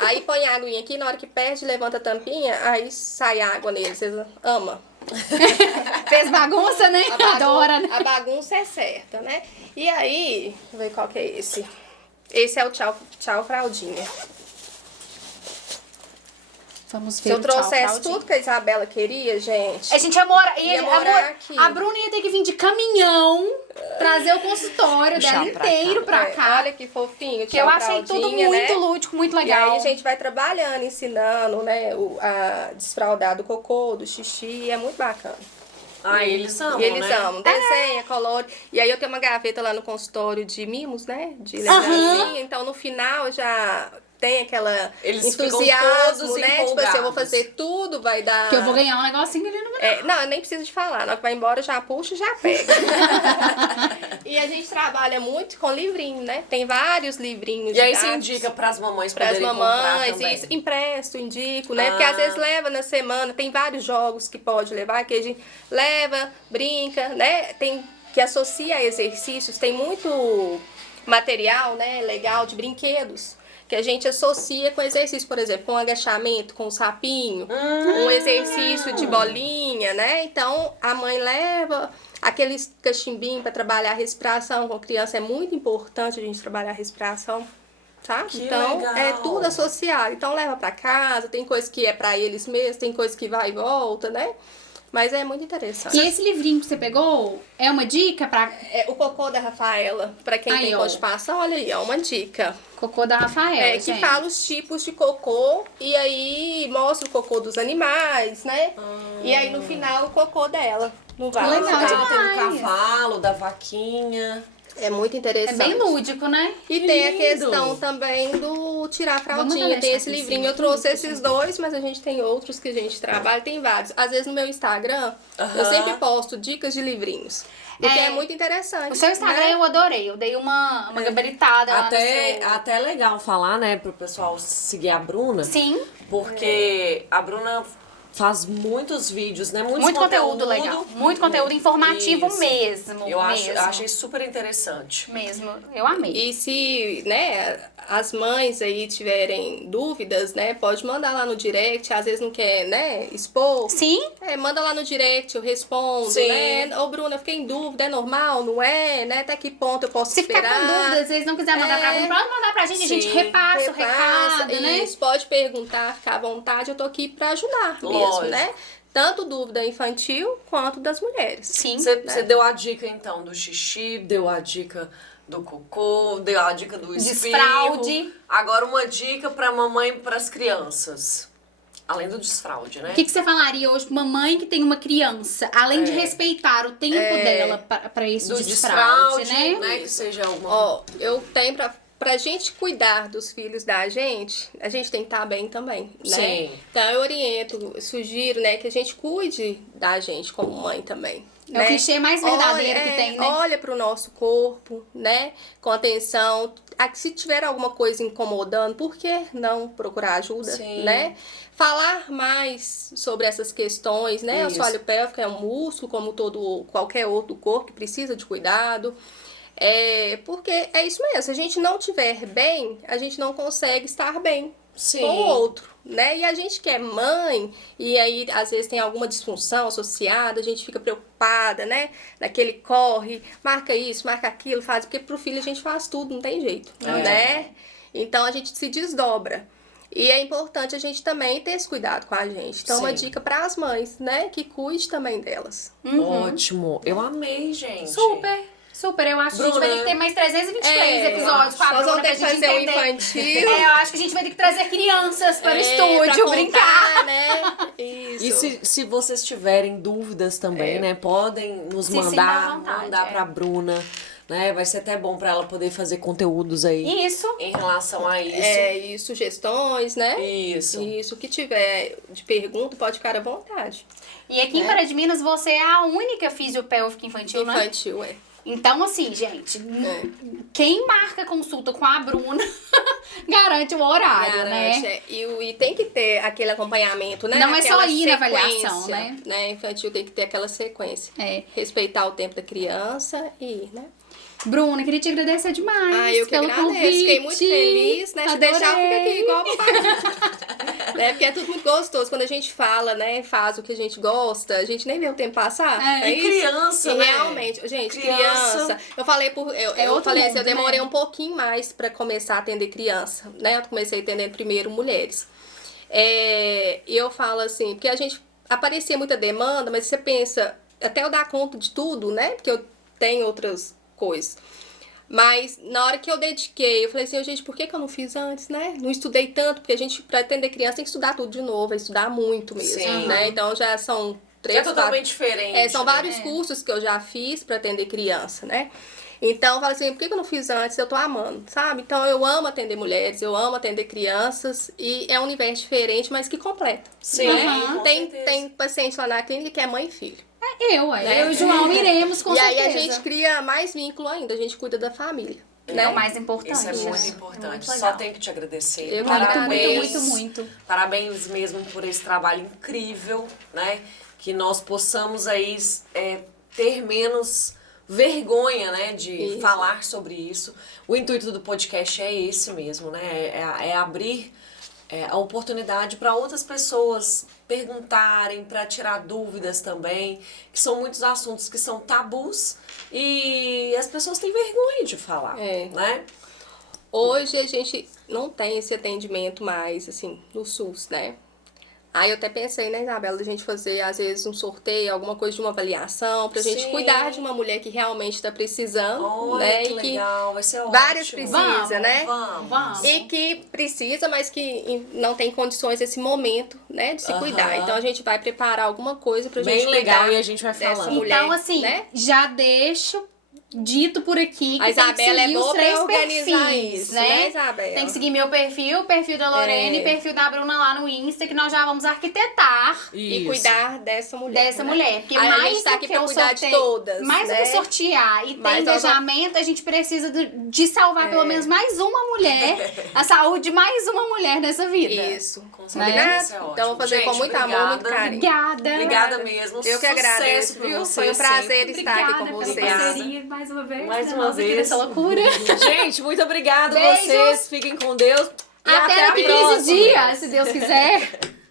Aí põe a aguinha aqui, na hora que perde, levanta a tampinha, aí sai água nele. Vocês amam. Fez bagunça, né? Adora, né? A bagunça é certa, né? E aí, deixa eu ver qual que é esse. Esse é o tchau fraldinha. Vamos ver Se eu o tchau, trouxesse fraldinha. tudo que a Isabela queria, gente... A gente ia morar, aqui. a Bruna ia ter que vir de caminhão, trazer o consultório dela inteiro pra cá. Olha que fofinho, Que eu achei tudo muito lúdico, muito legal. E aí a gente vai trabalhando, ensinando, né, a desfraldar do cocô, do xixi, é muito bacana. Ah, eles amam, E eles né? amam, desenha, colore. E aí eu tenho uma gaveta lá no consultório de mimos, né, de lembrancinha. Então no final já... tem aquela Eles entusiasmo, ficam todos né? Tipo assim, eu vou empolgados. fazer tudo, vai dar... Que eu vou ganhar um negocinho ali no meu. Não, eu nem preciso de falar. Na hora que vai embora, já puxa e já pega. E a gente trabalha muito com livrinho, né? Tem vários livrinhos E aí didáticos você indica pras mamães pras poderem comprar mamães, também. isso, empresto, indico, né? Porque às vezes leva na semana, tem vários jogos que pode levar, que a gente leva, brinca, né? Tem que associa a exercícios, tem muito material, né, legal de brinquedos que a gente associa com exercício, por exemplo, com agachamento, com sapinho, um exercício de bolinha, né? Então, a mãe leva aqueles cachimbinhos para trabalhar a respiração com a criança. É muito importante a gente trabalhar a respiração, tá? Que então, legal. é tudo associado. Então, leva para casa, tem coisa que é para eles mesmos, tem coisa que vai e volta, né? Mas é muito interessante. E esse livrinho que você pegou é uma dica pra É o cocô da Rafaela, para quem Aí, tem ó. constipação, olha aí, ó, uma dica. cocô da Rafaela, Que gente. fala os tipos de cocô e aí mostra o cocô dos animais, né? E aí no final o cocô dela. No vaso. Legal Tem do demais. cavalo, da vaquinha. É muito É interessante. bem lúdico, né? E Que tem a lindo. questão também do tirar a Vamos fraldinha. deixar Tem aqui esse em livrinho, cima. eu trouxe esses dois, mas a gente tem outros que a gente trabalha, tem vários. Às vezes no meu Instagram, eu sempre posto dicas de livrinhos. Porque é muito interessante. O seu Instagram né? eu adorei. Eu dei uma gabaritada lá no seu... Até é legal falar, né, pro pessoal seguir a Bruna. Sim. Porque a Bruna faz muitos vídeos, né? Muito conteúdo legal. Muito conteúdo informativo Isso. mesmo. Eu mesmo. achei super interessante. Mesmo. Eu amei. E se, né, as mães aí tiverem dúvidas, né, pode mandar lá no direct, às vezes não quer, né, expor. Sim. Manda lá no direct, eu respondo, Sim. né? Ô, Bruna, eu fiquei em dúvida, é normal, não é, né? Até que ponto eu posso Se ficar esperar? com dúvida, às vezes não quiser mandar pra Bruna, pode mandar pra gente, a gente Sim. repassa o recado, né? Isso, pode perguntar, ficar à vontade, eu tô aqui pra ajudar Lógico. mesmo, né? Tanto dúvida infantil quanto das mulheres. Sim. Você deu a dica, então, do xixi, deu a dica do cocô, deu a dica do espirro. Desfraude. Agora uma dica pra mamãe e pras crianças. Além do desfraude, né? O que você falaria hoje pra uma mãe que tem uma criança, além de respeitar o tempo dela pra esse Do desfraude, desfraude, né? Que seja uma... Ó, eu tenho pra gente cuidar dos filhos da gente, a gente tem que estar bem também, né? Sim. Então eu oriento, sugiro, né, que a gente cuide da gente como mãe também. É o clichê mais verdadeiro que tem, né? Olha pro nosso corpo, né? Com atenção. Se tiver alguma coisa incomodando, por que não procurar ajuda, Sim. né? Falar mais sobre essas questões, né? O Isso. assoalho pélvico é um músculo, como qualquer outro corpo que precisa de cuidado. Porque é isso mesmo, se a gente não estiver bem, a gente não consegue estar bem Sim. com o outro, né? E a gente que é mãe, e aí às vezes tem alguma disfunção associada, a gente fica preocupada, né? Naquele corre, marca isso, marca aquilo, faz, porque pro filho a gente faz tudo, não tem jeito, né? Então a gente se desdobra. E é importante a gente também ter esse cuidado com a gente. Então, uma Sim. dica para as mães, né? Que cuide também delas. Ótimo. Eu amei, gente. Super, eu acho que a gente vai ter que ter mais 323 episódios com a Nós Bruna vamos pra ter que gente fazer um entender. infantil. Eu acho que a gente vai ter que trazer crianças para o pra estúdio, contar, brincar. né? Isso. E se vocês tiverem dúvidas também, né? Podem nos Se sintam à mandar, vontade, mandar pra Bruna, né? Vai ser até bom pra ela poder fazer conteúdos aí Isso. em relação a isso. E sugestões, né? Isso. Isso, o que tiver de pergunta, pode ficar à vontade. E aqui em Pará de Minas, você é a única fisiopélvica infantil, né? Infantil, Então, assim, gente, quem marca consulta com a Bruna garante o horário, né? E tem que ter aquele acompanhamento, né? Não é só Aquela ir na avaliação, sequência, Infantil tem que ter aquela sequência. Respeitar o tempo da criança e, né? Bruna, queria te agradecer demais. Eu que pelo agradeço. convite. Fiquei muito feliz, né? Se Adorei. deixar, fica aqui igual né? Porque é tudo muito gostoso. Quando a gente fala, né? Faz o que a gente gosta, a gente nem vê o tempo passar. E isso? criança, E né? realmente, gente, criança. Eu falei eu falei assim, eu demorei um pouquinho mais pra começar a atender criança, né? Eu comecei atendendo primeiro mulheres. E eu falo assim, porque a gente aparecia muita demanda, mas você pensa, até eu dar conta de tudo, né? Porque eu tenho outras coisas. Mas na hora que eu dediquei, eu falei assim, gente, por que eu não fiz antes, né? Não estudei tanto, porque a gente, pra atender criança, tem que estudar tudo de novo, é estudar muito mesmo, Sim. né? Então já são 3, é totalmente diferente. são vários cursos que eu já fiz pra atender criança, né? Então, eu falo assim, por que eu não fiz antes? Eu tô amando, sabe? Então, eu amo atender mulheres, eu amo atender crianças, e é um universo diferente, mas que completa. Sim, né? com Tem certeza. paciente lá na clínica que é mãe e filho. Eu e o João iremos, com E certeza. aí a gente cria mais vínculo ainda, a gente cuida da família. É o mais importante. Isso é muito né? importante. Muito Só legal. tenho que te agradecer. Eu Parabéns. muito. Parabéns mesmo por esse trabalho incrível, né? Que nós possamos aí ter menos vergonha, né? De falar sobre isso. O intuito do podcast é esse mesmo, né? É abrir a oportunidade para outras pessoas perguntarem, para tirar dúvidas também, que são muitos assuntos que são tabus e as pessoas têm vergonha de falar, né? Hoje a gente não tem esse atendimento mais, assim, no SUS, né? Aí eu até pensei, né, Isabela, da gente fazer, às vezes, um sorteio, alguma coisa de uma avaliação, pra gente Sim. cuidar de uma mulher que realmente tá precisando, Olha, né? que E legal, vai ser ótimo. várias precisam, né? Vamos. E que precisa, mas que não tem condições nesse momento, né, de se cuidar. Então a gente vai preparar alguma coisa pra Bem gente legal, cuidar e a gente vai dessa falando. mulher, Então, assim, né? já deixo dito por aqui que A tem que Isabela é seguir boa os pra 3 organizar perfis, isso, né? né, Isabela? Tem que seguir meu perfil, o perfil da Lorene, o perfil da Bruna lá no Insta, que nós já vamos arquitetar E Isso. cuidar dessa mulher. dessa né? mulher. Porque Aí a mais gente tá do aqui que pra o cuidar sorteio, de todas, mais do né? que sortear e ter Mas nós engajamento, a gente precisa de salvar pelo menos mais uma mulher, a saúde de mais uma mulher nessa vida. Isso. Com Combinado? certeza, isso é ótimo. Então vou fazer Gente, com muito amor, muito obrigada. carinho. Obrigada. Obrigada mesmo. Eu que Sucesso agradeço, pra viu? você Foi um prazer sempre. estar aqui com Obrigada pela vocês. parceria mais uma vez. Mais né? uma Nossa, aqui vez. nessa loucura. Gente, muito obrigada a Beijos. vocês. Fiquem com Deus. E Até a daqui 15 próxima. dias, se Deus quiser.